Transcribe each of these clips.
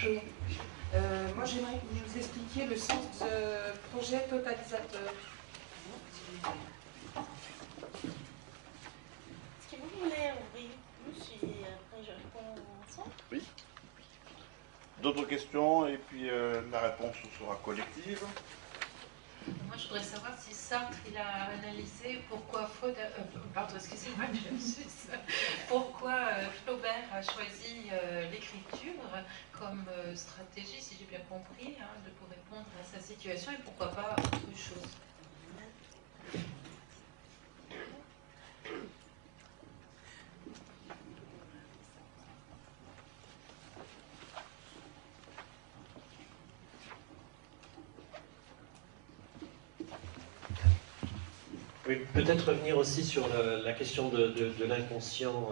bonjour. Moi, j'aimerais que vous nous expliquiez le sens de projet totalisateur. Est-ce que vous voulez ouvrir plus et après je réponds ensemble? Oui. D'autres questions et puis la réponse sera collective. Moi, je voudrais savoir si Sartre il a analysé pourquoi Freud, pardon, excusez-moi, pourquoi Flaubert a choisi l'écriture comme stratégie, si j'ai bien compris, pour répondre à sa situation et pourquoi pas autre chose. Oui, peut-être revenir aussi sur la question de l'inconscient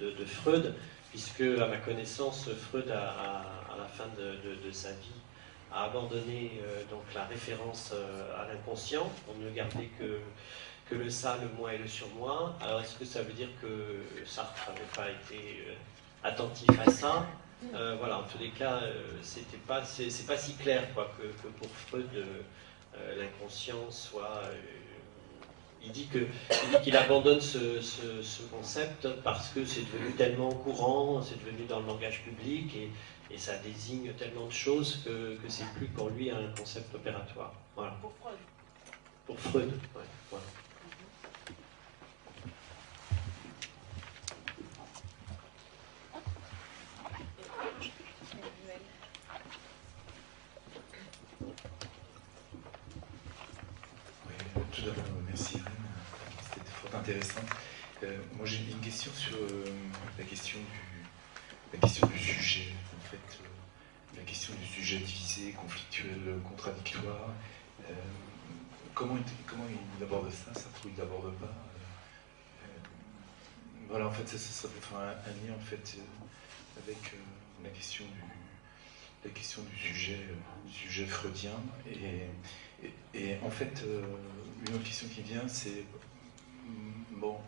de Freud, puisque, à ma connaissance, Freud, à la fin de sa vie, a abandonné donc la référence à l'inconscient, pour ne garder que le ça, le moi et le surmoi. Alors, est-ce que ça veut dire que Sartre n'avait pas été attentif à ça? Voilà, en tous les cas, c'est pas si clair quoi, que pour Freud, l'inconscient soit... Il dit qu'il abandonne ce concept parce que c'est devenu tellement courant, c'est devenu dans le langage public et ça désigne tellement de choses que c'est plus pour lui un concept opératoire. Voilà. Pour Freud. Pour Freud, ouais, voilà. Tout d'abord, merci Irène, c'était fort intéressant. Moi j'ai une question sur la question du sujet, en fait, la question du sujet divisé, conflictuel, contradictoire. Comment il aborde ça, Sartre, il l'aborde pas. Voilà, en fait, ça peut faire un lien en fait avec la question du sujet freudien et en fait une autre question qui vient, c'est bon,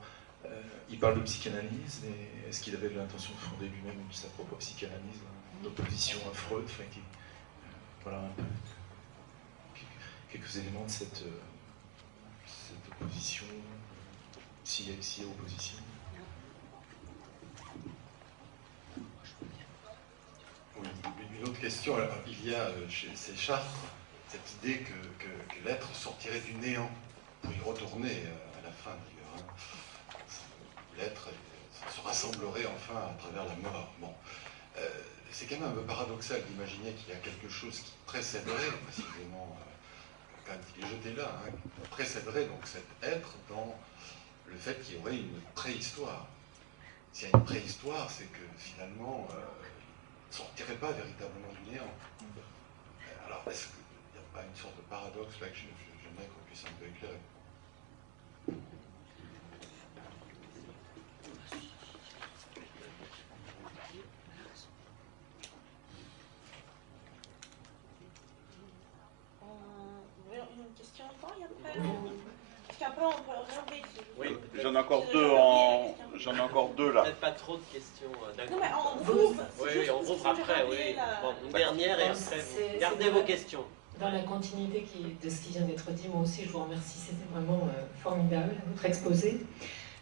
il parle de psychanalyse, mais est-ce qu'il avait l'intention de fonder lui-même sa propre psychanalyse en opposition à Freud, enfin, voilà un peu quelques éléments de cette opposition, s'il y a opposition. Oui, une autre question. Alors, il y a chez Chartres cette idée que l'être sortirait du néant pour y retourner à la fin d'ailleurs. L'être se rassemblerait enfin à travers la mort. Bon. C'est quand même un peu paradoxal d'imaginer qu'il y a quelque chose qui précéderait, précisément, quand il est jeté là, précéderait donc cet être dans le fait qu'il y aurait une préhistoire. S'il y a une préhistoire, c'est que finalement, il ne sortirait pas véritablement du néant. Alors, est-ce qu'il n'y a pas une sorte de paradoxe là que j'aimerais qu'on puisse un peu éclairer? Une question encore et après parce qu'après on peut regarder. Oui, J'en ai encore deux là. Peut-être pas trop de questions d'un coup. Non mais on ouvre. Oui, on ouvre après, oui. Bon, une dernière et après, gardez vos questions. Dans la continuité de ce qui vient d'être dit, moi aussi je vous remercie, c'était vraiment formidable, votre exposé.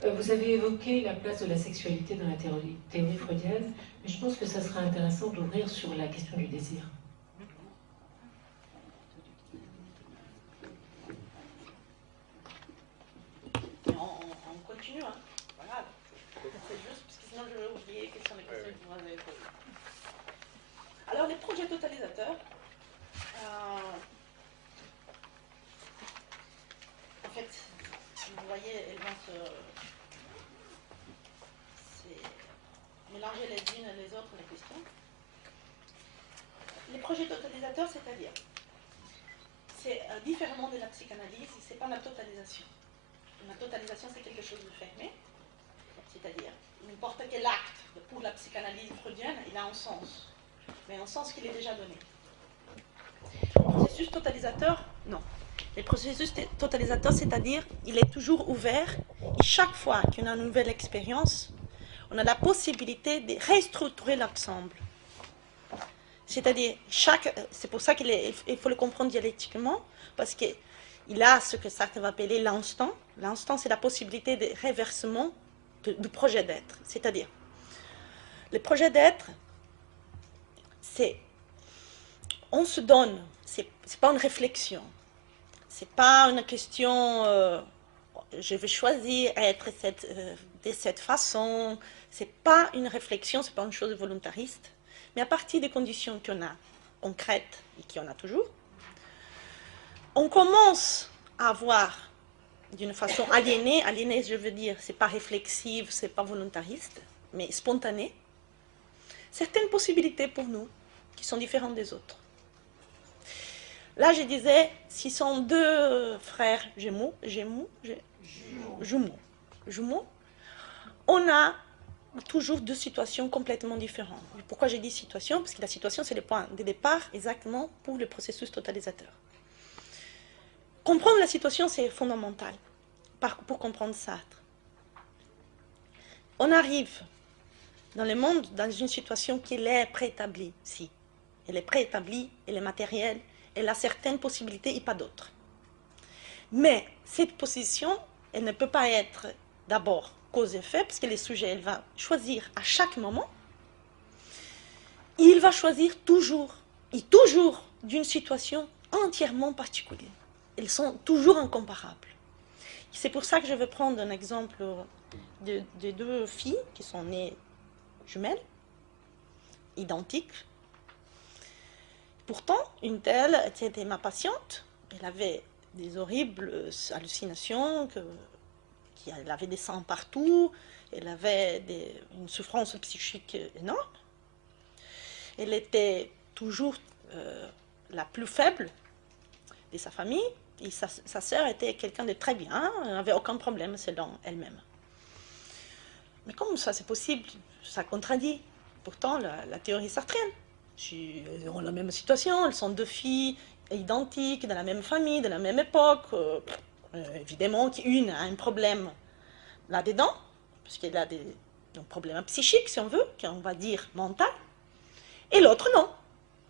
Vous avez évoqué la place de la sexualité dans la théorie freudienne, mais je pense que ça serait intéressant d'ouvrir sur la question du désir. On continue, hein. Voilà. C'est juste, parce que sinon je vais oublier quelles sont les questions que vous m'avez posées. Alors les projets totalisateurs, en fait, vous voyez, elles vont mélanger les unes et les autres les questions. Les projets totalisateurs, c'est-à-dire, c'est différemment de la psychanalyse, c'est pas la totalisation. La totalisation, c'est quelque chose de fermé, c'est-à-dire, n'importe quel acte pour la psychanalyse freudienne, il a un sens, mais un sens qu'il est déjà donné. Le processus totalisateur, non. Le processus totalisateur, c'est-à-dire, il est toujours ouvert, et chaque fois qu'on a une nouvelle expérience, on a la possibilité de restructurer l'ensemble. C'est-à-dire, c'est pour ça qu'il faut le comprendre dialectiquement, parce qu'il a ce que Sartre va appeler l'instant. L'instant, c'est la possibilité de réversement du projet d'être. C'est-à-dire, le projet d'être, c'est, on se donne, c'est pas une réflexion, c'est pas une question, je vais choisir être de cette façon, c'est pas une réflexion, c'est pas une chose volontariste, mais à partir des conditions qu'on a concrètes et qu'on a toujours, on commence à avoir d'une façon aliénée je veux dire, c'est pas réflexive, c'est pas volontariste, mais spontanée, certaines possibilités pour nous qui sont différentes des autres. Là, je disais, si sont deux frères jumeaux, on a toujours deux situations complètement différentes. Pourquoi j'ai dit situation? Parce que la situation, c'est le point de départ exactement pour le processus totalisateur. Comprendre la situation, c'est fondamental pour comprendre Sartre. On arrive dans le monde dans une situation qui est préétablie, si. Elle est préétablie, elle est matérielle, elle a certaines possibilités et pas d'autres. Mais cette position, elle ne peut pas être d'abord cause-effet, parce que le sujet, il va choisir à chaque moment, et il va choisir toujours, et toujours d'une situation entièrement particulière. Elles sont toujours incomparables. C'est pour ça que je vais prendre un exemple de deux filles qui sont nées jumelles, identiques. Pourtant, une d'elles était ma patiente. Elle avait des horribles hallucinations, elle avait des sangs partout, elle avait une souffrance psychique énorme. Elle était toujours la plus faible de sa famille. Et sa sœur était quelqu'un de très bien, elle n'avait aucun problème selon elle-même. Mais comment ça c'est possible? Ça contredit pourtant la théorie sartrienne. Elles ont la même situation, elles sont deux filles identiques, de la même famille, de la même époque. Évidemment qu'une a un problème là-dedans, parce qu'elle a un problème psychique, si on veut, qu'on va dire mental, et l'autre non.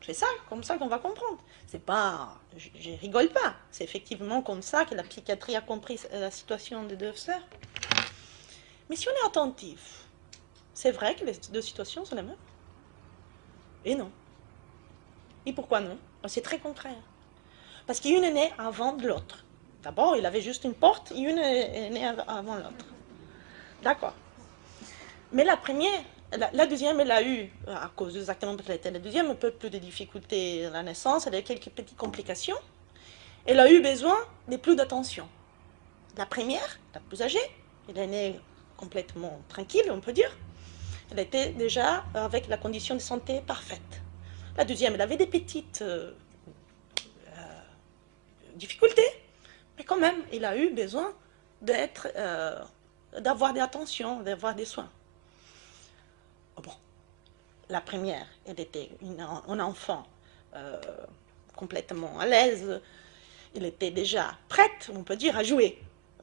C'est ça, comme ça qu'on va comprendre. C'est pas, je rigole pas, c'est effectivement comme ça que la psychiatrie a compris la situation des deux sœurs. Mais si on est attentif, c'est vrai que les deux situations sont les mêmes? Et non. Et pourquoi non? C'est très contraire. Parce qu'une est née avant de l'autre. D'abord, il avait juste une porte, et une est née avant l'autre. D'accord. Mais la première, la deuxième, elle a eu, à cause exactement parce qu'elle était la deuxième, un peu plus de difficultés à la naissance, elle a eu quelques petites complications. Elle a eu besoin de plus d'attention. La première, la plus âgée, elle est née complètement tranquille, on peut dire. Elle était déjà avec la condition de santé parfaite. La deuxième, elle avait des petites difficultés, mais quand même, elle a eu besoin d'avoir des attentions, d'avoir des soins. Bon, la première, elle était un enfant complètement à l'aise, elle était déjà prête, on peut dire, à jouer.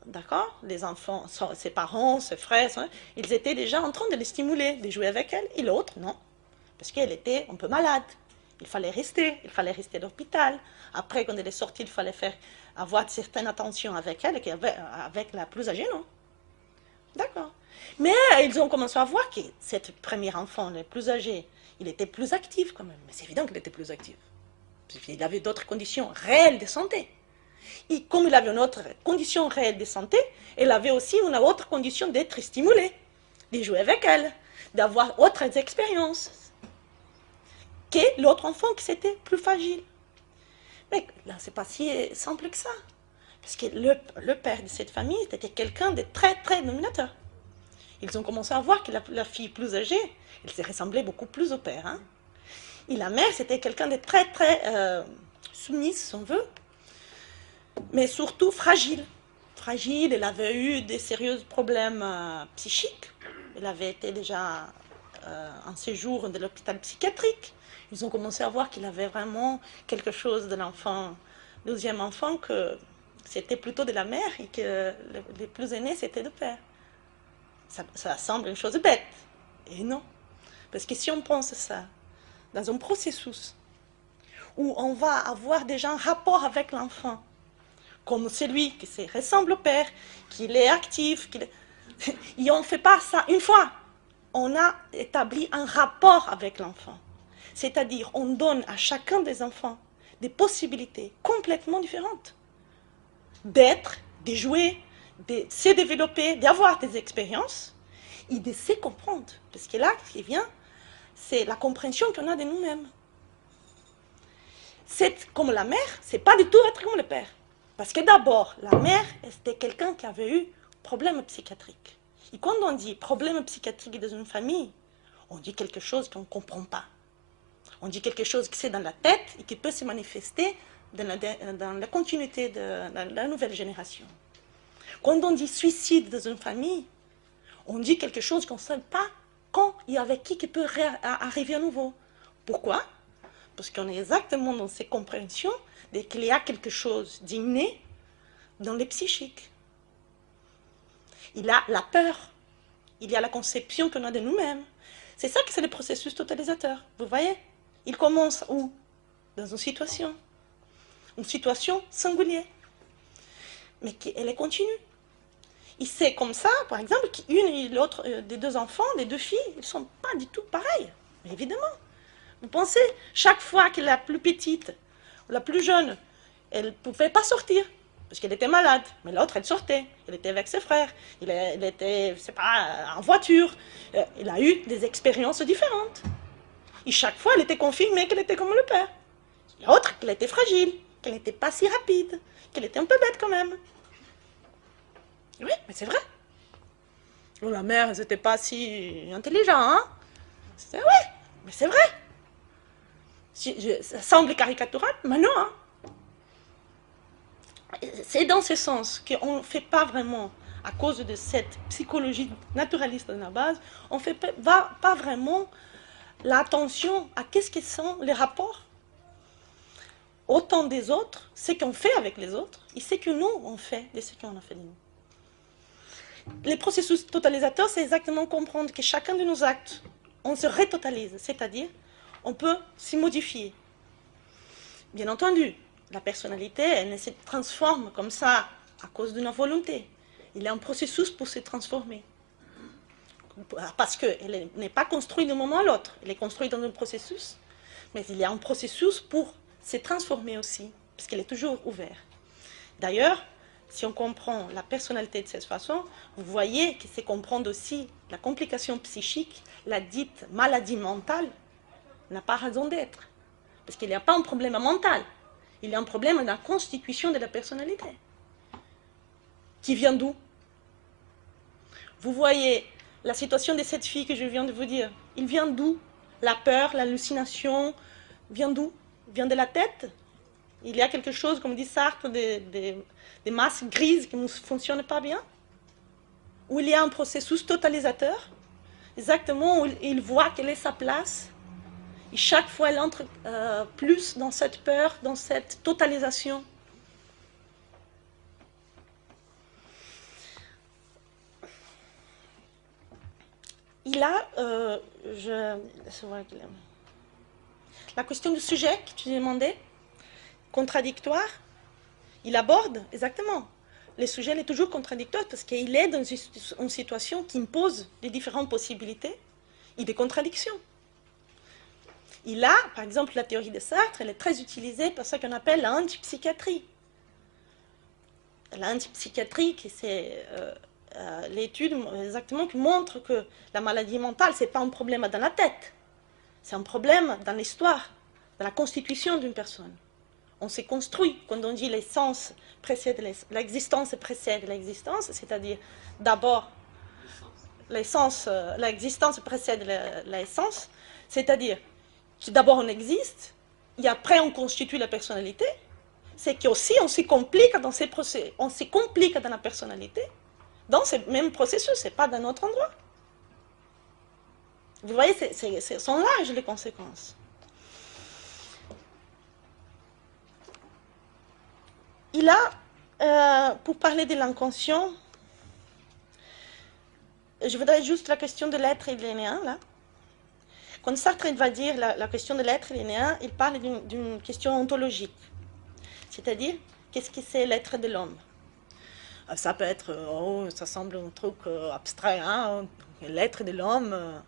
D'accord? Les enfants, ses parents, ses frères, ils étaient déjà en train de les stimuler, de jouer avec elle, et l'autre, non. Parce qu'elle était un peu malade. Il fallait rester à l'hôpital. Après, quand elle est sortie, il fallait avoir certaine attention avec elle, avec la plus âgée, non. D'accord. Mais ils ont commencé à voir que cette première enfant, le plus âgé, il était plus actif quand même. Mais c'est évident qu'il était plus actif. Parce qu'il avait d'autres conditions réelles de santé. Et comme il avait une autre condition réelle de santé, il avait aussi une autre condition d'être stimulé, de jouer avec elle, d'avoir autres expériences que l'autre enfant qui était plus fragile. Mais là, c'est pas si simple que ça. Parce que le père de cette famille était quelqu'un de très, très dominateur. Ils ont commencé à voir que la fille plus âgée, elle se ressemblait beaucoup plus au père. Hein. Et la mère, c'était quelqu'un de très, très soumise, si on veut, mais surtout fragile. Fragile, elle avait eu des sérieux problèmes psychiques. Elle avait été déjà en séjour de l'hôpital psychiatrique. Ils ont commencé à voir qu'il avait vraiment quelque chose de l'enfant, deuxième enfant, que c'était plutôt de la mère et que les plus aînés, c'était le père. Ça semble une chose bête. Et non. Parce que si on pense ça dans un processus où on va avoir déjà un rapport avec l'enfant, comme celui qui se ressemble au père, qu'il est actif, et on ne fait pas ça une fois. On a établi un rapport avec l'enfant. C'est-à-dire, on donne à chacun des enfants des possibilités complètement différentes d'être, de jouer, de se développer, d'avoir des expériences et de se comprendre. Parce que là, ce qui vient, c'est la compréhension qu'on a de nous-mêmes. C'est comme la mère, c'est pas du tout être comme le père. Parce que d'abord, la mère, c'était quelqu'un qui avait eu problème psychiatrique. Et quand on dit problème psychiatrique dans une famille, on dit quelque chose qu'on ne comprend pas. On dit quelque chose qui c'est dans la tête et qui peut se manifester dans la continuité de la nouvelle génération. Quand on dit suicide dans une famille, on dit quelque chose qu'on ne sait pas quand et avec qui peut arriver à nouveau. Pourquoi? Parce qu'on est exactement dans ces compréhensions qu'il y a quelque chose d'inné dans les psychiques. Il y a la peur, il y a la conception qu'on a de nous-mêmes. C'est ça que c'est le processus totalisateur. Vous voyez? Il commence où? Dans une situation singulière, mais elle est continue. Et c'est comme ça, par exemple, qu'une et l'autre des deux enfants, des deux filles, ils ne sont pas du tout pareils. Mais évidemment. Vous pensez, chaque fois que la plus petite, la plus jeune, elle ne pouvait pas sortir, parce qu'elle était malade, mais l'autre, elle sortait. Elle était avec ses frères, elle était, je sais pas, en voiture. Elle a eu des expériences différentes. Et chaque fois, elle était confirmée qu'elle était comme le père. L'autre, qu'elle était fragile, qu'elle n'était pas si rapide, qu'elle était un peu bête quand même. Oui, mais c'est vrai. La mère, elle n'était pas si intelligente, hein? C'est vrai, mais c'est vrai. Ça semble caricatural, mais non. Hein? C'est dans ce sens qu'on ne fait pas vraiment, à cause de cette psychologie naturaliste de la base, on ne fait pas vraiment l'attention à qu'est-ce que sont les rapports autant des autres, ce qu'on fait avec les autres, et ce que nous, on fait de ce qu'on a fait de nous. Les processus totalisateurs, c'est exactement comprendre que chacun de nos actes, on se retotalise, c'est-à-dire, on peut s'y modifier. Bien entendu, la personnalité, elle ne se transforme comme ça à cause de notre volonté. Il y a un processus pour se transformer. Parce qu'elle n'est pas construite d'un moment à l'autre. Elle est construite dans un processus, mais il y a un processus pour se transformer aussi, parce qu'elle est toujours ouverte. D'ailleurs, si on comprend la personnalité de cette façon, vous voyez que c'est comprendre aussi la complication psychique, la dite maladie mentale, n'a pas raison d'être. Parce qu'il n'y a pas un problème mental, il y a un problème dans la constitution de la personnalité. Qui vient d'où? Vous voyez la situation de cette fille que je viens de vous dire, il vient d'où? La peur, l'hallucination, vient d'où? Vient de la tête? Il y a quelque chose, comme dit Sartre, des masses grises qui ne fonctionnent pas bien? Ou il y a un processus totalisateur, exactement où il voit quelle est sa place, et chaque fois elle entre plus dans cette peur, dans cette totalisation. Il a, la question du sujet que tu demandais, contradictoire, il aborde exactement. Le sujet est toujours contradictoire parce qu'il est dans une situation qui impose des différentes possibilités et des contradictions. Il a, par exemple, la théorie de Sartre, elle est très utilisée par ce qu'on appelle l'antipsychiatrie. L'antipsychiatrie, c'est l'étude exactement qui montre que la maladie mentale, ce n'est pas un problème dans la tête, c'est un problème dans l'histoire, dans la constitution d'une personne. On s'est construit, quand on dit l'essence précède l'existence précède l'existence, c'est-à-dire d'abord l'existence précède l'essence, c'est-à-dire que d'abord on existe, et après on constitue la personnalité, c'est qu'aussi on se complique dans ces procès, on se complique dans la personnalité, dans ce même processus, ce n'est pas dans autre endroit. Vous voyez, ce sont larges les conséquences. Il a, pour parler de l'inconscient, je voudrais juste la question de l'être et de l'énéant, là. Quand Sartre il va dire la question de l'être linéaire, il parle d'une question ontologique. C'est-à-dire, qu'est-ce que c'est l'être de l'homme? Ça peut être, oh, ça semble un truc abstrait, hein, l'être de l'homme.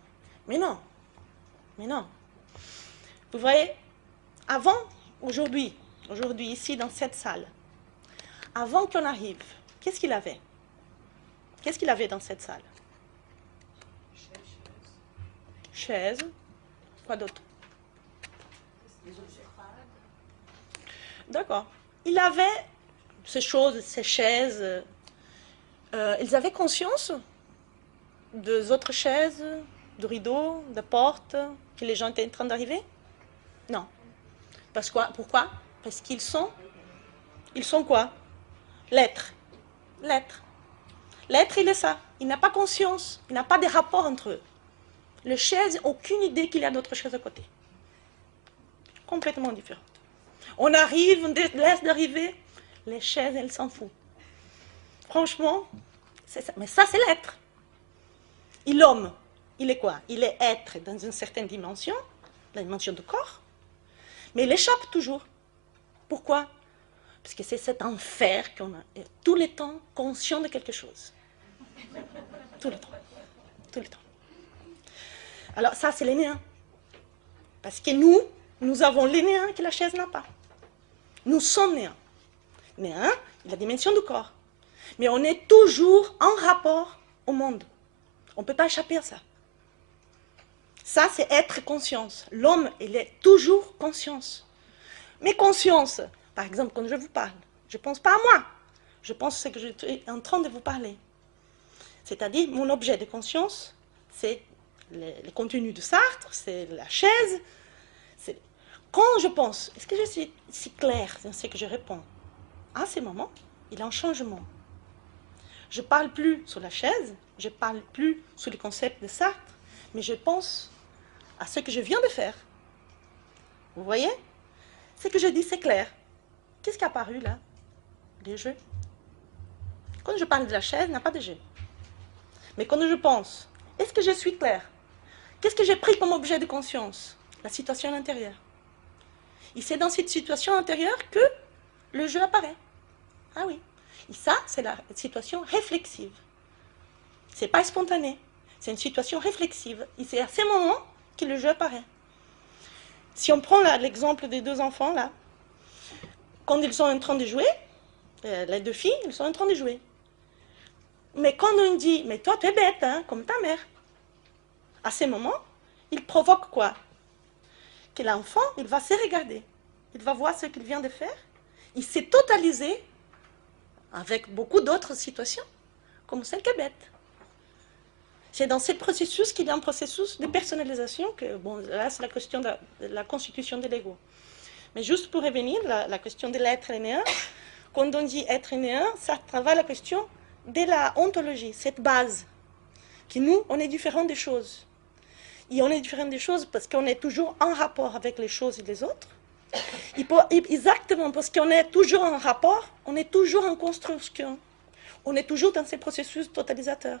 Mais non, mais non. Vous voyez, avant, aujourd'hui, ici dans cette salle, avant qu'on arrive, qu'est-ce qu'il avait? Qu'est-ce qu'il avait dans cette salle? Chaise. Quoi d'autre? D'accord. Il avait ces choses, ces chaises. Ils avaient conscience des autres chaises, de rideaux, de portes, que les gens étaient en train d'arriver? Non. Parce quoi? Pourquoi? Parce qu'ils sont quoi? L'être. L'être. L'être, il est ça. Il n'a pas conscience. Il n'a pas de rapport entre eux. Les chaises, aucune idée qu'il y a d'autres chaises à côté. Complètement différente. On arrive, on laisse d'arriver, les chaises, elles s'en foutent. Franchement, c'est ça. Mais ça, c'est l'être. Et l'homme, il est quoi? Il est être dans une certaine dimension, la dimension du corps, mais il échappe toujours. Pourquoi? Parce que c'est cet enfer qu'on a tout le temps conscient de quelque chose. Tout le temps. Tout le temps. Alors ça, c'est les néants. Parce que nous avons les néants que la chaise n'a pas. Nous sommes néants. Néant, la dimension du corps. Mais on est toujours en rapport au monde. On ne peut pas échapper à ça. Ça, c'est être conscience. L'homme, il est toujours conscience. Mais conscience, par exemple, quand je vous parle, je ne pense pas à moi. Je pense à ce que je suis en train de vous parler. C'est-à-dire, mon objet de conscience, c'est le contenu de Sartre, c'est la chaise. Quand je pense, est-ce que je suis si claire dans ce que je réponds? À ce moment, il y a un changement. Je ne parle plus sur la chaise, je ne parle plus sur le concept de Sartre, mais je pense à ce que je viens de faire. Vous voyez? Ce que je dis, c'est clair. Qu'est-ce qui est apparu là? Des jeux. Quand je parle de la chaise, il n'y a pas de jeu. Mais quand je pense, est-ce que je suis claire? Qu'est-ce que j'ai pris comme objet de conscience? La situation intérieure. Et c'est dans cette situation intérieure que le jeu apparaît. Ah oui. Et ça, c'est la situation réflexive. Ce n'est pas spontané. C'est une situation réflexive. Et c'est à ce moment que le jeu apparaît. Si on prend l'exemple des deux enfants, là, quand ils sont en train de jouer, les deux filles, elles sont en train de jouer. Mais quand on dit, mais toi, tu es bête, hein, comme ta mère. À ce moment, il provoque quoi? Que l'enfant, il va se regarder. Il va voir ce qu'il vient de faire. Il s'est totalisé avec beaucoup d'autres situations, comme celle qui est bête. C'est dans ce processus qu'il y a un processus de personnalisation que, bon, là, c'est la question de la constitution de l'ego. Mais juste pour revenir, la question de l'être linéaire, quand on dit être linéaire, ça travaille la question de la ontologie, cette base, que nous, on est différents des choses. Et on est différents des choses parce qu'on est toujours en rapport avec les choses et les autres. Exactement, parce qu'on est toujours en rapport, on est toujours en construction. On est toujours dans ces processus totalisateurs.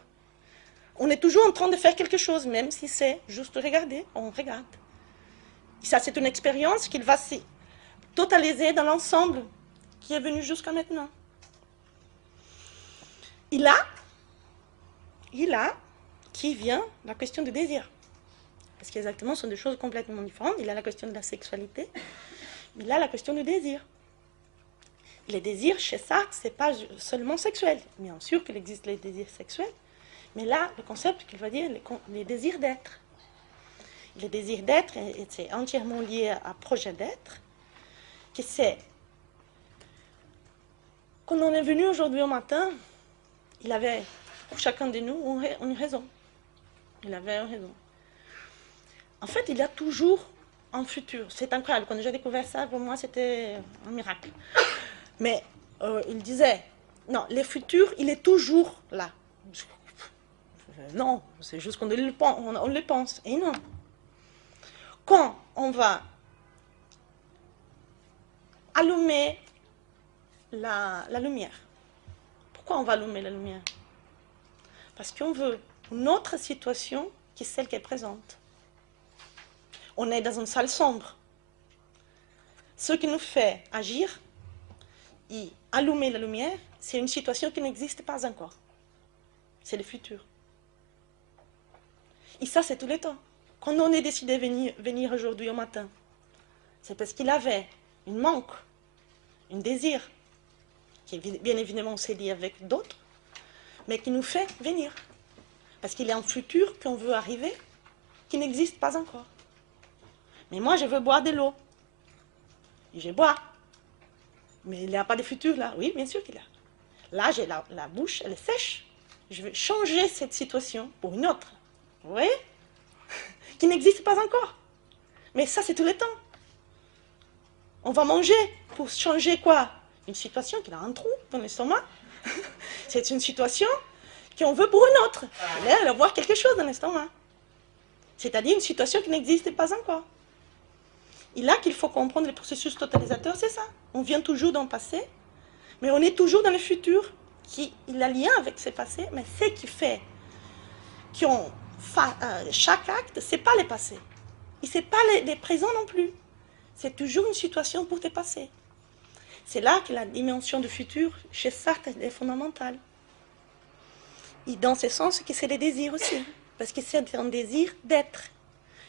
On est toujours en train de faire quelque chose, même si c'est juste regarder, on regarde. Et ça, c'est une expérience qu'il va se totaliser dans l'ensemble qui est venu jusqu'à maintenant. Et là, qui vient la question du désir. Parce qu'exactement, ce sont des choses complètement différentes. Il y a la question de la sexualité, mais là, la question du désir. Les désirs, chez Sartre, ce n'est pas seulement sexuel. Bien sûr qu'il existe les désirs sexuels, mais là, le concept qu'il va dire, les désirs d'être. Les désirs d'être, c'est entièrement lié à projet d'être, que c'est... Quand on est venu aujourd'hui au matin, il avait, pour chacun de nous, une raison. Il avait une raison. En fait, il y a toujours un futur. C'est incroyable. Quand j'ai découvert ça, pour moi, c'était un miracle. Mais il disait, non, le futur, il est toujours là. Non, c'est juste qu'on le pense. Et non. Quand on va allumer la lumière, pourquoi on va allumer la lumière? Parce qu'on veut une autre situation qui est celle qui est présente. On est dans une salle sombre. Ce qui nous fait agir et allumer la lumière, c'est une situation qui n'existe pas encore. C'est le futur. Et ça, c'est tout le temps. Quand on est décidé de venir aujourd'hui au matin, c'est parce qu'il avait un manque, un désir, qui bien évidemment s'est lié avec d'autres, mais qui nous fait venir. Parce qu'il y a un futur qu'on veut arriver, qui n'existe pas encore. Mais moi, je veux boire de l'eau. Et je bois. Mais il n'y a pas de futur là. Oui, bien sûr qu'il y a. Là, j'ai la bouche, elle est sèche. Je veux changer cette situation pour une autre. Vous voyez? Qui n'existe pas encore. Mais ça, c'est tout le temps. On va manger pour changer quoi? Une situation qui a un trou dans l'estomac. C'est une situation qu'on veut pour une autre. Et là, elle va avoir quelque chose dans l'estomac. C'est-à-dire une situation qui n'existe pas encore. Et là qu'il faut comprendre le processus totalisateur, c'est ça. On vient toujours dans le passé, mais on est toujours dans le futur, qui il a lien avec ce passé, mais ce qui fait chaque acte, ce n'est pas le passé. Et ce n'est pas le présent non plus. C'est toujours une situation pour te passer. C'est là que la dimension du futur, chez Sartre, est fondamentale. Et dans ce sens, c'est le désir aussi. Parce que c'est un désir d'être.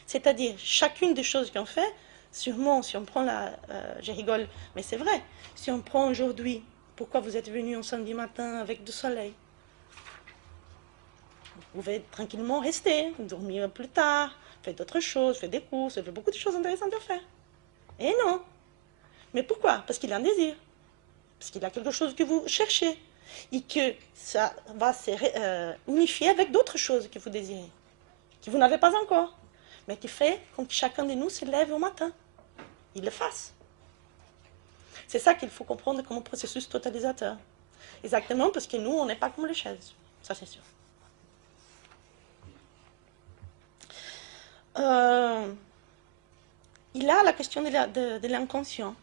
C'est-à-dire, chacune des choses qu'on fait, sûrement, si on prend je rigole, mais c'est vrai, si on prend aujourd'hui, pourquoi vous êtes venu un samedi matin avec du soleil? Vous pouvez tranquillement rester, dormir plus tard, faire d'autres choses, faire des courses, faire beaucoup de choses intéressantes à faire. Et non. Mais pourquoi? Parce qu'il a un désir. Parce qu'il a quelque chose que vous cherchez. Et que ça va se unifier avec d'autres choses que vous désirez, que vous n'avez pas encore, mais qui fait que chacun de nous se lève au matin. Il le fasse. C'est ça qu'il faut comprendre comme processus totalisateur. Exactement parce que nous, on n'est pas comme les chaises. Ça, c'est sûr. Il a la question de l'inconscient.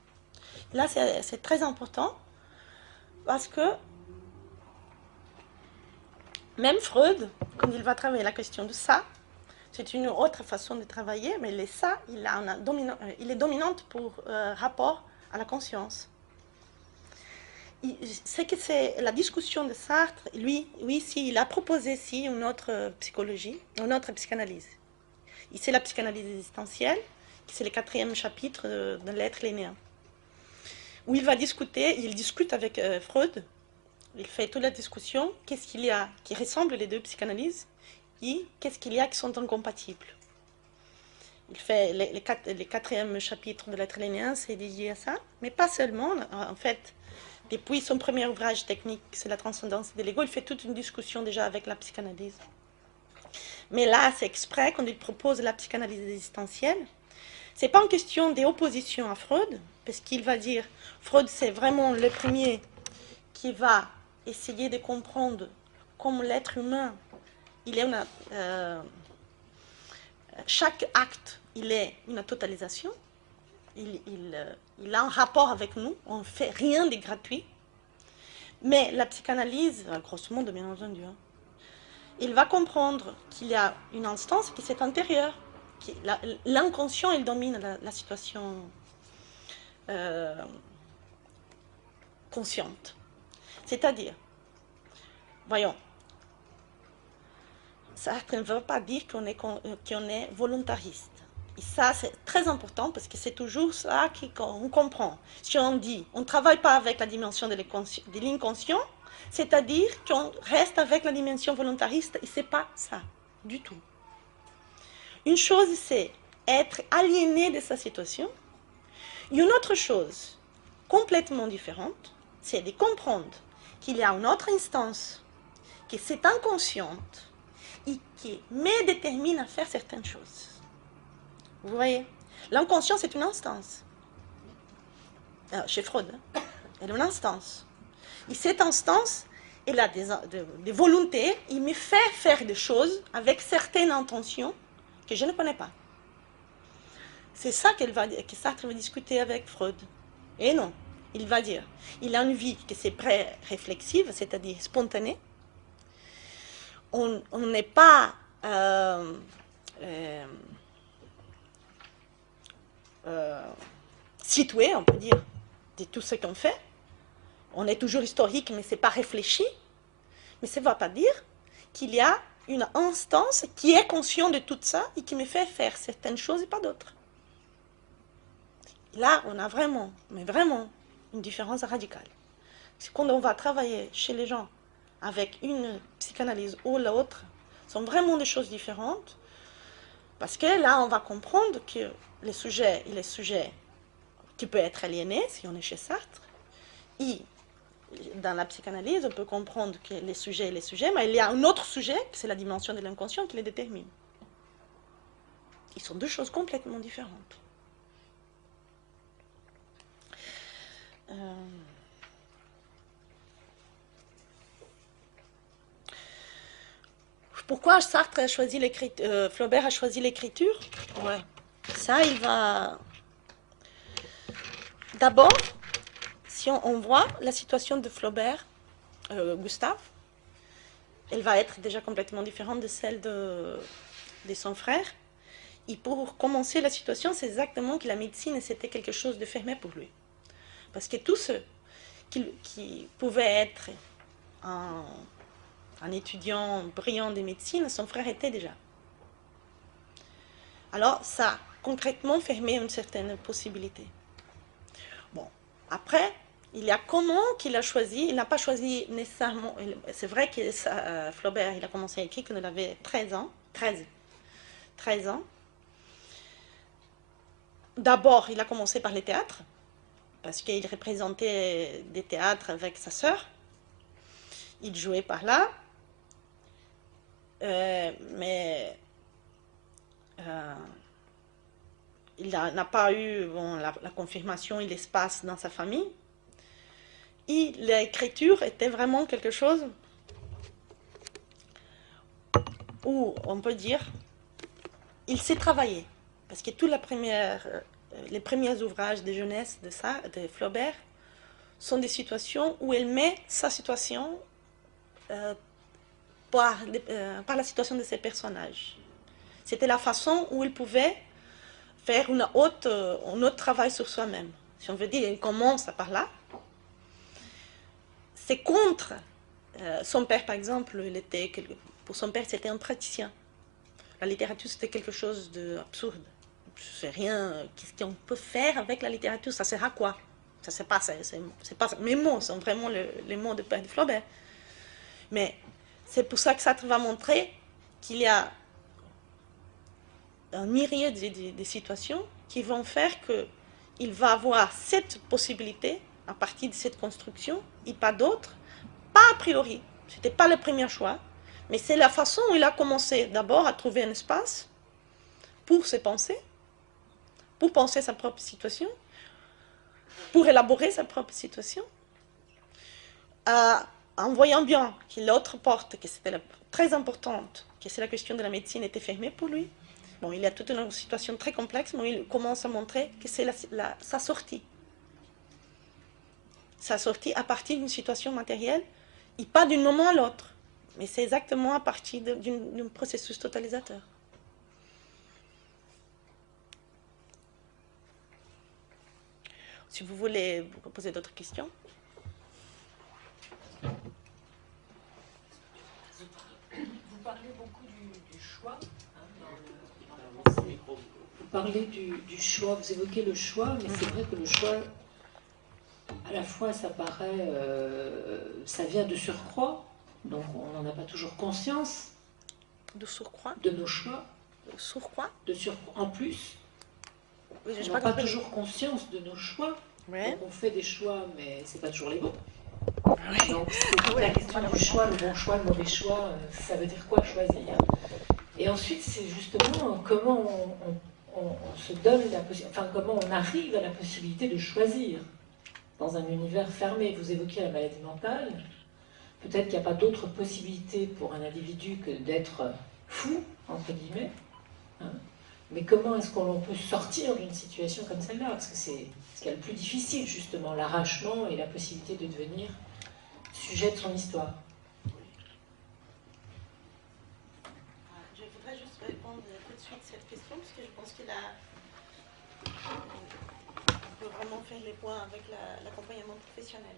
Là, c'est très important parce que même Freud, quand il va travailler la question de ça, c'est une autre façon de travailler, mais le ça, il est dominant pour rapport à la conscience. C'est la discussion de Sartre, lui, il a proposé une autre psychologie, une autre psychanalyse. Et c'est la psychanalyse existentielle, c'est le 4e chapitre de l'être lénéen, où il discute avec Freud. Il fait toute la discussion, qu'est-ce qu'il y a qui ressemble les deux psychanalyses et qu'est-ce qu'il y a qui sont incompatibles. Il fait le 4e chapitre de l'être lénéen, c'est dédié à ça, mais pas seulement. En fait, depuis son premier ouvrage technique, c'est la transcendance de l'ego, il fait toute une discussion déjà avec la psychanalyse. Mais là, c'est exprès, quand il propose la psychanalyse existentielle, ce n'est pas une question d'opposition à Freud, parce qu'il va dire, Freud c'est vraiment le premier qui va essayer de comprendre comment l'être humain, chaque acte, il est une totalisation, il a un rapport avec nous, on ne fait rien de gratuit, mais la psychanalyse, grosso modo bien entendu, il va comprendre qu'il y a une instance qui est intérieure, l'inconscient, il domine la situation consciente. C'est-à-dire, voyons, Sartre ne veut pas dire qu'on est volontariste. Et ça, c'est très important parce que c'est toujours ça qu'on comprend. Si on dit, on ne travaille pas avec la dimension de l'inconscient, c'est-à-dire qu'on reste avec la dimension volontariste, et ce n'est pas ça du tout. Une chose, c'est être aliéné de sa situation. Et une autre chose, complètement différente, c'est de comprendre qu'il y a une autre instance, qui est inconsciente, et qui me détermine à faire certaines choses. Vous voyez? L'inconscient, c'est une instance. Chez Freud, elle est une instance. Et cette instance, elle a des volontés, il me fait faire des choses avec certaines intentions que je ne connais pas. C'est ça que Sartre va discuter avec Freud. Et non, il va dire, il a une vie qui est pré-réflexive, c'est-à-dire spontanée. On n'est pas situé, on peut dire, de tout ce qu'on fait. On est toujours historique, mais ce n'est pas réfléchi. Mais ça ne va pas dire qu'il y a une instance qui est consciente de tout ça et qui me fait faire certaines choses et pas d'autres. Là, on a vraiment, mais vraiment, une différence radicale. C'est quand on va travailler chez les gens avec une psychanalyse ou l'autre, ce sont vraiment des choses différentes. Parce que là, on va comprendre que les sujets, il est sujet qui peut être aliéné, si on est chez Sartre. Et dans la psychanalyse, on peut comprendre que les sujets, mais il y a un autre sujet, c'est la dimension de l'inconscient qui les détermine. Ils sont deux choses complètement différentes. Pourquoi Sartre a choisi l'écriture, Flaubert a choisi l'écriture? Ouais. Ça, il va... D'abord, si on voit la situation de Flaubert, Gustave, elle va être déjà complètement différente de celle de son frère. Et pour commencer la situation, c'est exactement que la médecine, c'était quelque chose de fermé pour lui. Parce que tous ceux qui pouvaient être un étudiant brillant de médecine, son frère était déjà. Alors, ça, concrètement, fermait une certaine possibilité. Bon, après, il y a comment qu'il a choisi. Il n'a pas choisi nécessairement... C'est vrai que Flaubert, il a commencé à écrire quand il avait 13 ans. D'abord, il a commencé par les théâtres, parce qu'il représentait des théâtres avec sa sœur. Il jouait par là. Mais il n'a pas eu la confirmation et l'espace dans sa famille. Et l'écriture était vraiment quelque chose où, on peut dire, il s'est travaillé. Parce que tous les premiers ouvrages de jeunesse de Flaubert sont des situations où elle met sa situation par la situation de ses personnages. C'était la façon où il pouvait faire un autre travail sur soi-même. Si on veut dire, il commence par là. C'est contre son père, par exemple. Pour son père, c'était un praticien. La littérature, c'était quelque chose d'absurde. C'est rien. Qu'est-ce qu'on peut faire avec la littérature? Ça sert à quoi? Ça, c'est pas mes mots, sont vraiment les mots de père de Flaubert. Mais c'est pour ça que ça va montrer qu'il y a un myriade de situations qui vont faire qu'il va avoir cette possibilité à partir de cette construction et pas d'autres, pas a priori. Ce n'était pas le premier choix, mais c'est la façon où il a commencé d'abord à trouver un espace pour se penser, pour penser sa propre situation, pour élaborer sa propre situation, en voyant bien que l'autre porte, que c'était très importante, que c'est la question de la médecine, était fermée pour lui. Bon, il y a toute une situation très complexe, mais il commence à montrer que c'est sa sortie. Sa sortie à partir d'une situation matérielle, et pas d'un moment à l'autre. Mais c'est exactement à partir d'un processus totalisateur. Si vous voulez vous poser d'autres questions. Vous parlez beaucoup du choix. Dans la pensée. Vous parlez du choix, vous évoquez le choix, mais c'est vrai que le choix, à la fois, ça paraît, ça vient de surcroît, donc on n'en a pas toujours conscience. De surcroît. De nos choix. De surcroît. En plus, oui, on n'a pas toujours conscience de nos choix. Ouais. Donc on fait des choix, mais c'est pas toujours les bons. Oui. Donc c'est la question du choix, le bon choix, le mauvais choix, ça veut dire quoi choisir? Et ensuite, c'est justement comment on se donne la possibilité, enfin comment on arrive à la possibilité de choisir dans un univers fermé. Vous évoquiez la maladie mentale. Peut-être qu'il n'y a pas d'autre possibilité pour un individu que d'être fou, entre guillemets. Hein. Mais comment est-ce qu'on peut sortir d'une situation comme celle-là? Parce que c'est ce qu'il y a le plus difficile, justement, l'arrachement et la possibilité de devenir sujet de son histoire. Je voudrais juste répondre tout de suite à cette question, parce que je pense que peut vraiment faire les points avec l'accompagnement professionnel.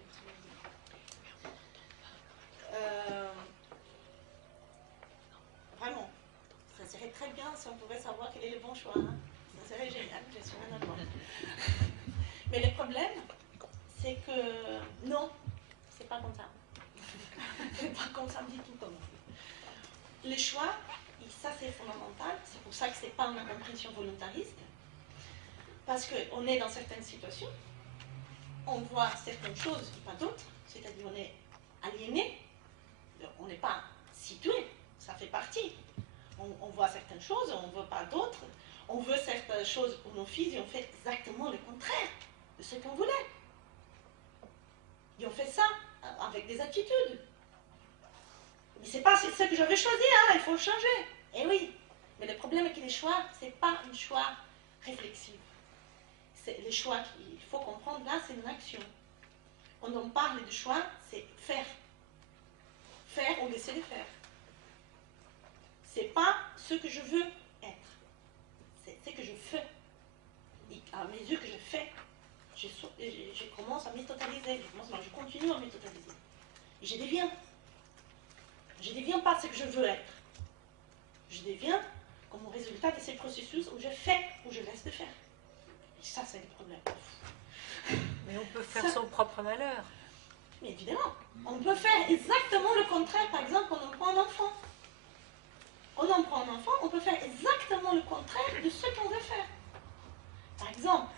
Vraiment, ça serait très bien si on pouvait savoir quel est le bon choix. Hein. Ça serait génial, je suis bien d'accord. Mais le problème, c'est que non, c'est pas comme ça. C'est pas comme ça du tout. Les choix, et ça c'est fondamental, c'est pour ça que c'est pas une incompréhension volontariste, parce qu'on est dans certaines situations, on voit certaines choses et pas d'autres, c'est-à-dire on est aliéné, on n'est pas situé, ça fait partie. On voit certaines choses, on ne veut pas d'autres, on veut certaines choses pour nos fils et on fait exactement le contraire de ce qu'on voulait. Et on fait ça avec des attitudes. Mais c'est pas ce que j'avais choisi, hein, il faut le changer. Eh oui, mais le problème avec les choix, c'est pas un choix réflexif. Les choix qu'il faut comprendre là, c'est une action. Quand on parle de choix, c'est faire. Faire ou laisser le faire. C'est pas ce que je veux être. C'est ce que je fais. Et à mesure que je fais, je commence à me totaliser. Je continue à me totaliser. Et je deviens. Je ne deviens pas ce que je veux être. Je deviens comme résultat de ces processus où je fais, où je laisse de faire. Et ça, c'est le problème. Mais on peut faire son propre malheur. Mais évidemment, on peut faire exactement le contraire. Par exemple, quand on prend un enfant. Quand on prend un enfant, on peut faire exactement le contraire de ce qu'on veut faire. Par exemple,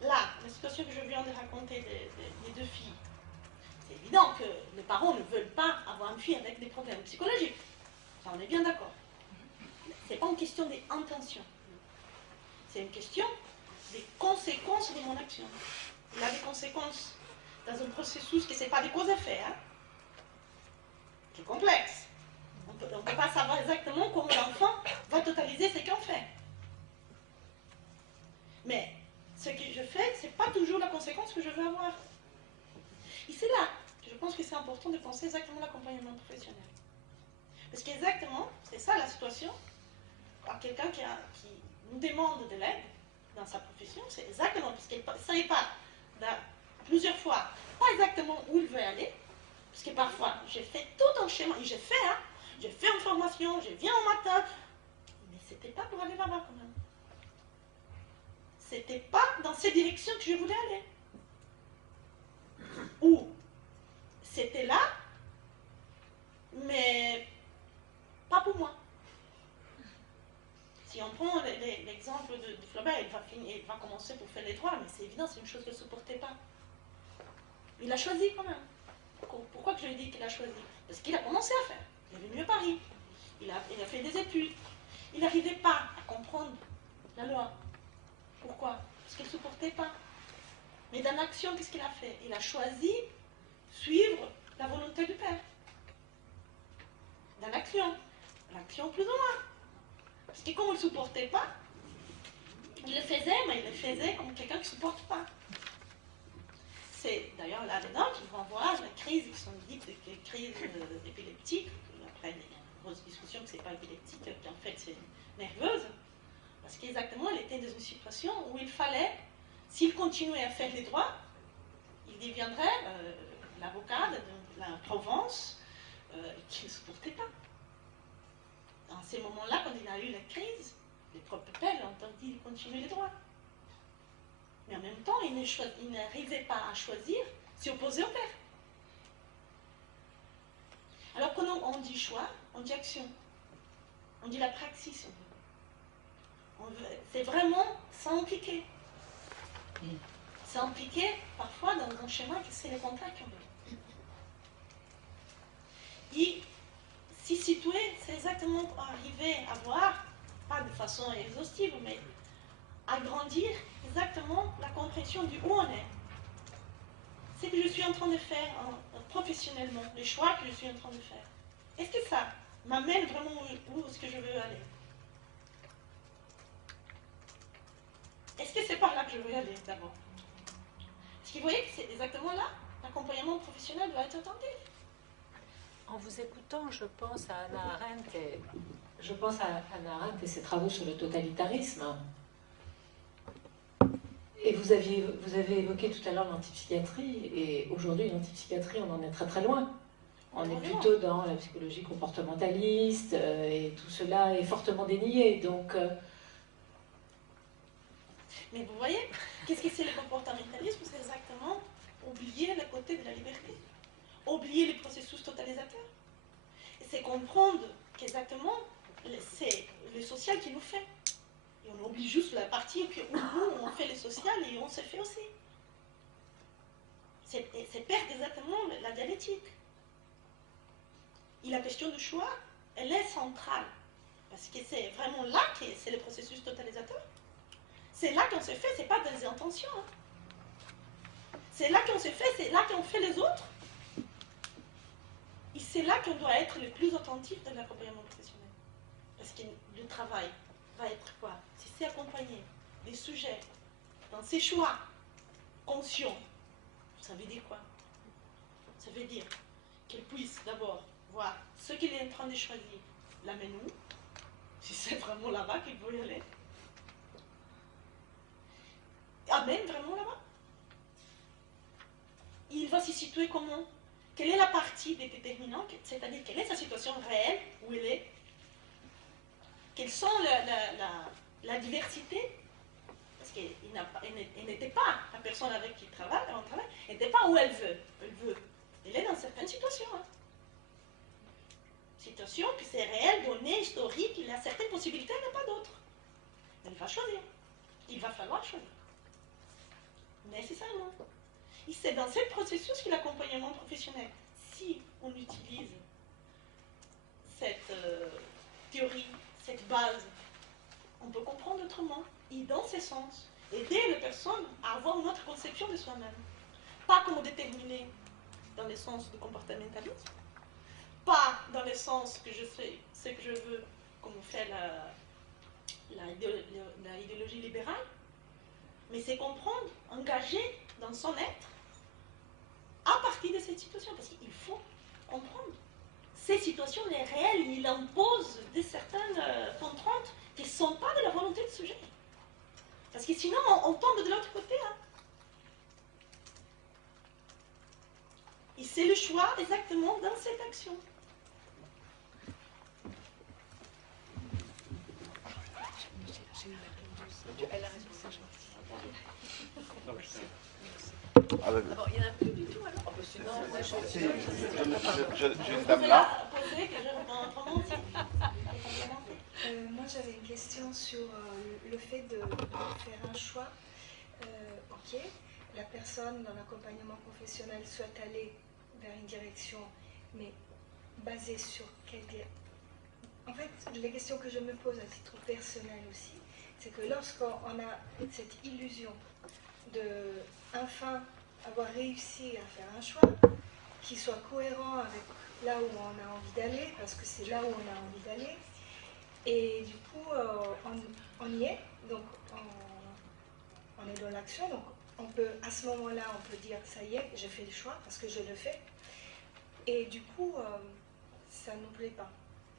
là, la situation que je viens de raconter des deux filles, c'est évident que les parents ne veulent pas avoir une fille avec des problèmes psychologiques. Ça, on est bien d'accord. Ce n'est pas une question des intentions. C'est une question des conséquences de mon action. Il y a des conséquences dans un processus qui ne n'est pas des causes à faire, hein, qui est complexe. On ne peut pas savoir exactement comment l'enfant va totaliser ce qu'on fait. Mais ce que je fais, ce n'est pas toujours la conséquence que je veux avoir. Et c'est là que je pense que c'est important de penser exactement l'accompagnement professionnel. Parce qu'exactement, c'est ça la situation. Alors, quelqu'un qui nous demande de l'aide dans sa profession, c'est exactement, parce qu'il ne savait pas plusieurs fois, pas exactement où il veut aller, parce que parfois, j'ai fait tout un schéma, et j'ai fait, hein, j'ai fait une formation, je viens au matin, mais c'était pas pour aller là-bas quand même. C'était pas dans cette direction que je voulais aller. Ou c'était là, mais pas pour moi. Si on prend l'exemple de Flaubert, il va commencer pour faire les droits, mais c'est évident, c'est une chose qu'il ne supportait pas. Il a choisi quand même. Pourquoi que je lui dis qu'il a choisi? Parce qu'il a commencé à faire. Il est venu à Paris. Il a fait des études. Il n'arrivait pas à comprendre la loi. Pourquoi? Parce qu'il ne supportait pas. Mais dans l'action, qu'est-ce qu'il a fait? Il a choisi suivre la volonté du Père. Dans l'action. L'action plus ou moins. Parce que comme il ne supportait pas, il le faisait, mais il le faisait comme quelqu'un qui ne supporte pas. C'est d'ailleurs là-dedans qu'ils vont voir la crise, qui sont dites crise épileptique. Après, il y a une grosse discussion que ce n'est pas épileptique, qu'en fait c'est nerveuse. Parce qu'exactement, il était dans une situation où il fallait, s'il continuait à faire les droits, il deviendrait l'avocat de la Provence qui ne supportait pas. Dans ces moments-là, quand il a eu la crise, les propres pères ont entendu de continuer les droits. Mais en même temps, il n'arrivait pas à choisir, s'y opposer au père. Alors quand on dit choix, on dit action. On dit la praxis. C'est vraiment s'impliquer. S'impliquer parfois dans un schéma que c'est le contraire qu'on veut. Et s'y situer, c'est exactement arriver à voir, pas de façon exhaustive, mais agrandir exactement la compréhension du où on est. Ce que je suis en train de faire professionnellement, les choix que je suis en train de faire. Est-ce que ça m'amène vraiment où est-ce que je veux aller? Est-ce que c'est par là que je veux aller d'abord? Est-ce que vous voyez que c'est exactement là l'accompagnement professionnel doit être attentif? En vous écoutant, je pense à Hannah Arendt et ses travaux sur le totalitarisme. Et vous vous avez évoqué tout à l'heure l'antipsychiatrie, et aujourd'hui, l'antipsychiatrie, on en est très très loin. On est plutôt dans la psychologie comportementaliste, et tout cela est fortement dénié. Donc, mais vous voyez, qu'est-ce que c'est le comportementalisme? C'est exactement oublier le côté de la liberté, oublier les processus totalisateurs. C'est comprendre qu'exactement, c'est le social qui nous fait. Et on oublie juste la partie où nous, on fait le social et on se fait aussi. C'est perdre exactement la dialectique. Et la question du choix, elle est centrale. Parce que c'est vraiment là que c'est le processus totalisateur. C'est là qu'on se fait, c'est pas des intentions. Hein. C'est là qu'on se fait, c'est là qu'on fait les autres. Et c'est là qu'on doit être le plus attentif dans l'accompagnement professionnel. Parce que le travail va être quoi? Si c'est accompagner des sujets dans ces choix conscients, ça veut dire quoi? Ça veut dire qu'ils puissent d'abord voir ce qu'il est en train de choisir, l'amène où, si c'est vraiment là-bas qu'il veut y aller. Amène vraiment là-bas. Il va s'y situer comment? Quelle est la partie des déterminants, c'est-à-dire quelle est sa situation réelle, où elle est? Quelles sont la diversité? Parce qu'elle n'était pas la personne avec qui on travaille, elle n'était pas où elle veut. Elle est dans certaines situations. Hein. Situation que c'est réel, donné, historique, il y a certaines possibilités, mais pas d'autres. Elle va choisir. Il va falloir choisir. Nécessairement. Et c'est dans ce processus que l'accompagnement professionnel, si on utilise cette théorie, cette base, on peut comprendre autrement. Et dans ce sens, aider les personnes à avoir une autre conception de soi-même. Pas comme déterminer dans le sens du comportementalisme, pas dans le sens que je sais ce que je veux, comme fait la idéologie libérale, mais c'est comprendre, engager dans son être à partir de cette situation, parce qu'il faut comprendre. Ces situations, les réelles, il impose certaines contraintes qui ne sont pas de la volonté du sujet. Parce que sinon, on tombe de l'autre côté. Hein. Et c'est le choix exactement dans cette action. Alors, il y en a plus du tout alors. Sinon, moi, j'ai une dame là. Moi j'avais une question sur le fait de faire un choix. Ok, la personne dans l'accompagnement professionnel souhaite aller vers une direction, mais basée sur quelle direction? En fait, les questions que je me pose à titre personnel aussi, c'est que lorsqu'on a cette illusion de enfin avoir réussi à faire un choix qui soit cohérent avec là où on a envie d'aller, parce que c'est là où on a envie d'aller, et du coup on y est, donc on est dans l'action, donc on peut, à ce moment-là, on peut dire ça y est, j'ai fait le choix parce que je le fais, et du coup ça ne nous plaît pas.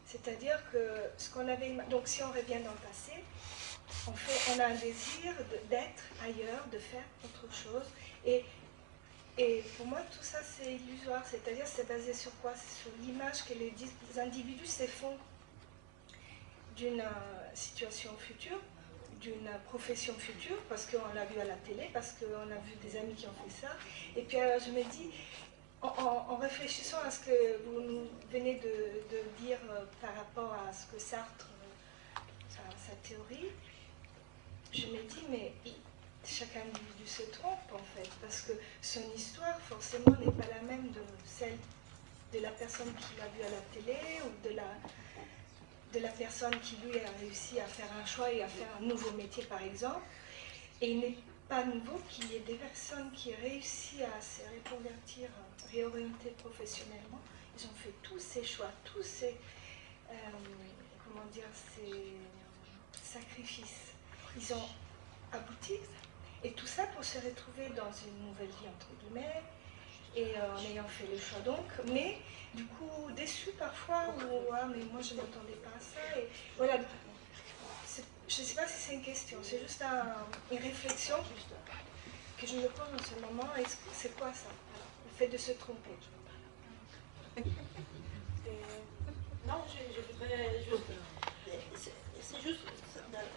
C'est-à-dire que ce qu'on avait, donc si on revient dans le passé, on a un désir d'être ailleurs, de faire autre chose, et pour moi tout ça c'est illusoire, c'est-à-dire c'est basé sur quoi? Sur l'image que les individus se font d'une situation future, d'une profession future, parce qu'on l'a vu à la télé, parce qu'on a vu des amis qui ont fait ça, et puis alors je me dis, en réfléchissant à ce que vous nous venez de dire par rapport à ce que Sartre, sa théorie, je me dis, mais chaque individu se trompe en fait, parce que son histoire forcément n'est pas la même de celle de la personne qui l'a vu à la télé, ou de la personne qui lui a réussi à faire un choix et à faire un nouveau métier par exemple. Et il n'est pas nouveau qu'il y ait des personnes qui réussissent à se reconvertir, réorienter professionnellement. Ils ont fait tous ces choix, tous ces, ces sacrifices. Ils ont abouti, et tout ça pour se retrouver dans une nouvelle vie entre guillemets, et en ayant fait le choix donc, mais du coup déçu parfois, ou ah, mais moi je ne m'attendais pas à ça, et voilà. Je ne sais pas si c'est une question, c'est juste une réflexion que je me pose en ce moment, c'est quoi ça? Le fait de se tromper. Non, je voudrais juste... C'est juste,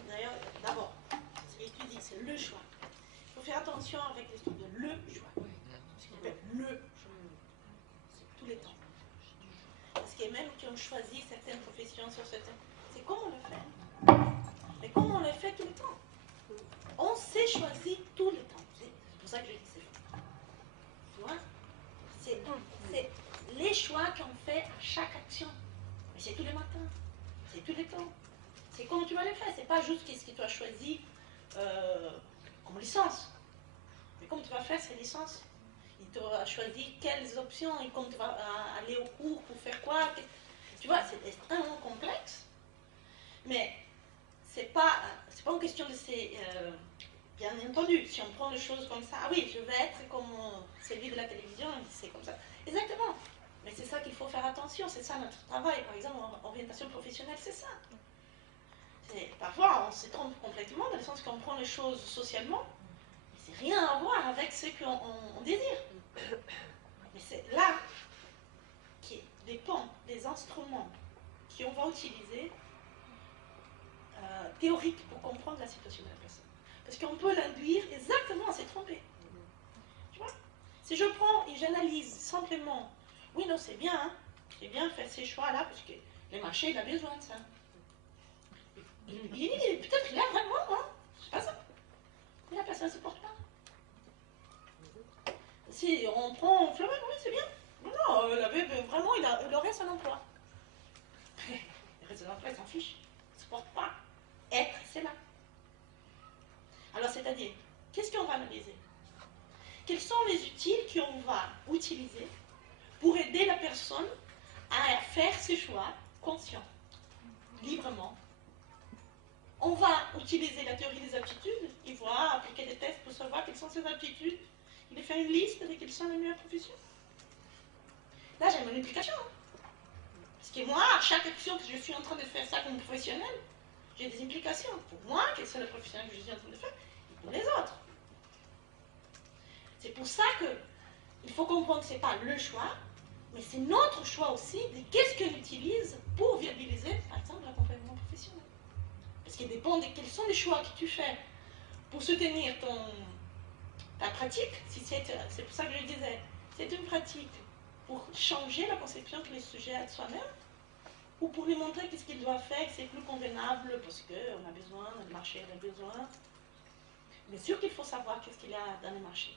d'ailleurs, d'abord, ce que tu dis, c'est le choix. Il faut faire attention avec l'histoire de le choix. Ce qu'on appelle le choix. C'est tous les temps. Parce que même qui ont choisi certaines professions sur certaines... C'est comment on le fait. Mais comment on le fait tout le temps. On s'est choisi tout le temps. C'est pour ça que je dis c'est vrai. Tu vois? C'est les choix qu'on fait à chaque action. Mais c'est tous les matins. C'est tous les temps. C'est comment tu vas les faire. C'est pas juste qu'est-ce que tu as choisi comme licence. Mais comment tu vas faire ces licences. Il t'aura choisi quelles options et comment tu vas aller au cours pour faire quoi. Tu vois, c'est extrêmement complexe. Mais c'est pas une question de ces... bien entendu, si on prend les choses comme ça, ah oui, je vais être comme celui de la télévision, c'est comme ça. Exactement. Mais c'est ça qu'il faut faire attention, c'est ça notre travail. Par exemple, en orientation professionnelle, c'est ça. Parfois, on se trompe complètement, dans le sens qu'on prend les choses socialement, mais c'est rien à voir avec ce qu'on désire. Mais c'est là qui dépend des instruments qu'on va utiliser théoriques pour comprendre la situation de la personne. Parce qu'on peut l'induire exactement à se tromper. Tu vois? Si je prends et j'analyse simplement, oui, non, c'est bien, hein, j'ai bien fait ces choix-là, parce que le marché, il a besoin de ça. Peut-être qu'il a vraiment, hein, c'est pas ça. Mais la personne ne se porte pas. Si on prend Flaubert, oui, c'est bien. Non, vraiment, il aurait son emploi. Il reste son emploi, il s'en fiche. Il ne se porte pas. Être, c'est là. Alors, c'est-à-dire, qu'est-ce qu'on va analyser? Quels sont les outils qu'on va utiliser pour aider la personne à faire ses choix conscients, librement? On va utiliser la théorie des aptitudes, il va appliquer des tests pour savoir quelles sont ses aptitudes, il va faire une liste de quelles sont les meilleures professions. Là, j'ai une implication. Hein. Parce que moi, à chaque action que je suis en train de faire ça comme professionnel, j'ai des implications. Pour moi, quelles sont les professionnels que je suis en train de faire, et pour les autres. C'est pour ça qu'il faut comprendre que ce n'est pas le choix, mais c'est notre choix aussi de qu'est-ce qu'on utilise pour viabiliser, par exemple, l'accompagnement professionnel. Parce qu'il dépend de quels sont les choix que tu fais pour soutenir ta pratique. Si c'est pour ça que je disais, c'est une pratique pour changer la conception que le sujet a de soi-même, ou pour lui montrer qu'est-ce qu'il doit faire, que c'est plus convenable parce qu'on a besoin, le marché a besoin. Bien sûr qu'il faut savoir qu'est-ce qu'il y a dans le marché.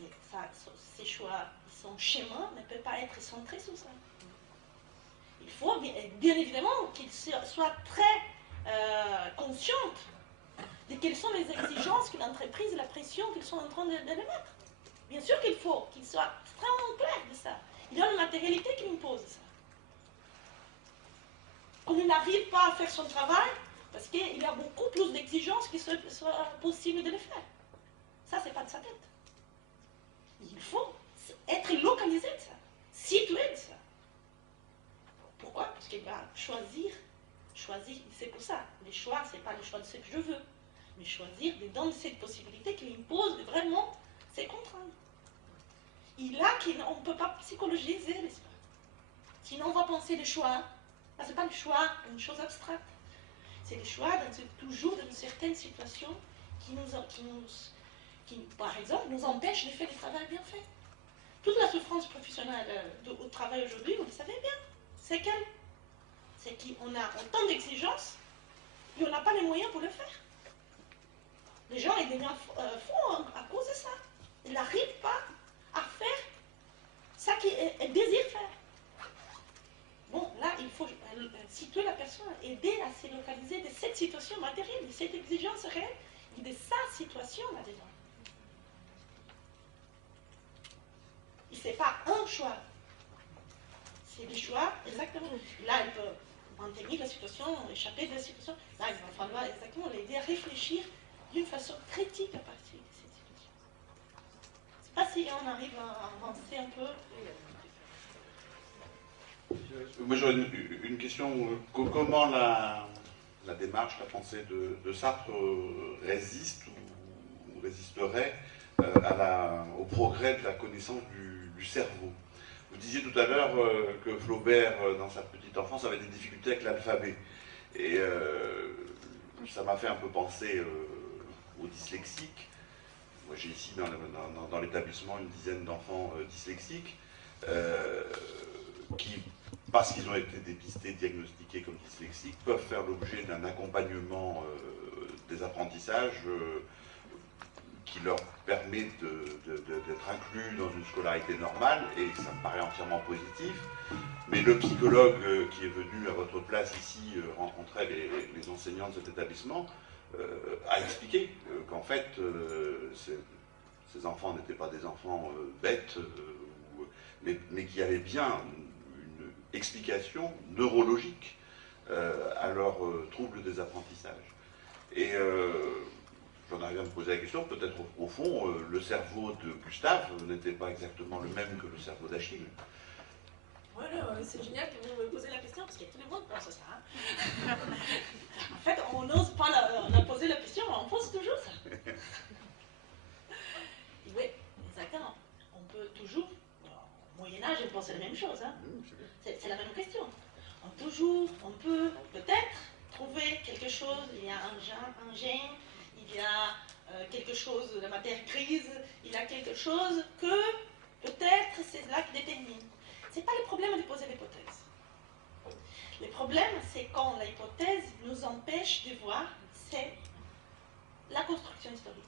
Mais ça, ces choix, son schéma ne peut pas être centré sur ça. Il faut bien évidemment qu'il soit très consciente de quelles sont les exigences que l'entreprise et la pression qu'ils sont en train de les mettre. Bien sûr qu'il faut qu'il soit extrêmement clair de ça. Il y a une matérialité qui impose ça. Qu'on n'arrive pas à faire son travail parce qu'il y a beaucoup plus d'exigences qu'il soit possible de le faire. Ça, c'est pas de sa tête. Il faut être localisé de ça, situé de ça. Pourquoi? Parce qu'il va choisir, c'est pour ça. Les choix, c'est pas le choix de ce que je veux, mais choisir dans cette possibilité qui impose vraiment ces contraintes. Et là, on ne peut pas psychologiser l'espace. Sinon, on va penser le choix. Ce n'est pas le choix, une chose abstraite. C'est le choix toujours dans une certaine situation qui, par exemple, nous empêche de faire le travail bien fait. Toute la souffrance professionnelle au travail aujourd'hui, vous le savez bien, c'est quelle? C'est qu'on a autant d'exigences et on n'a pas les moyens pour le faire. Les gens, ils deviennent fous à cause de ça. Ils n'arrivent pas à faire ça qu'ils désirent faire. Bon, là, il faut situer la personne, aider à se localiser de cette situation matérielle, de cette exigence réelle, et de sa situation là-dedans. Et ce n'est pas un choix. C'est des choix, exactement. Là, elle peut maintenir la situation, échapper de la situation. Là, il va falloir exactement l'aider à réfléchir d'une façon critique à partir de cette situation. Je ne sais pas si on arrive à avancer un peu. Moi j'aurais une question. Comment la démarche, la pensée de Sartre résiste ou résisterait au progrès de la connaissance du cerveau. Vous disiez tout à l'heure que Flaubert, dans sa petite enfance, avait des difficultés avec l'alphabet. Et ça m'a fait un peu penser aux dyslexiques. Moi, j'ai ici dans l'établissement une dizaine d'enfants dyslexiques qui, parce qu'ils ont été dépistés, diagnostiqués comme dyslexiques, peuvent faire l'objet d'un accompagnement des apprentissages qui leur permet d'être inclus dans une scolarité normale, et ça me paraît entièrement positif. Mais le psychologue qui est venu à votre place ici rencontrer les enseignants de cet établissement a expliqué qu'en fait, ces enfants n'étaient pas des enfants bêtes, mais qu'il y avait bien une explication neurologique à leurs troubles des apprentissages. Et j'en arrive à me poser la question, peut-être au fond, le cerveau de Gustave n'était pas exactement le même que le cerveau d'Achille. Voilà, c'est génial que vous me posez la question, parce que tout le monde pense à ça. Hein. En fait, on n'ose pas la poser la question, on pense toujours ça. Oui, exactement. On peut toujours, au Moyen-Âge, on pensait la même chose. Hein. C'est la même question. On peut peut-être trouver quelque chose, il y a un gène, il y a quelque chose de matière grise, il y a quelque chose que peut-être c'est là qui détermine. Ce n'est pas le problème de poser l'hypothèse. Le problème, c'est quand l'hypothèse nous empêche de voir, c'est la construction historique.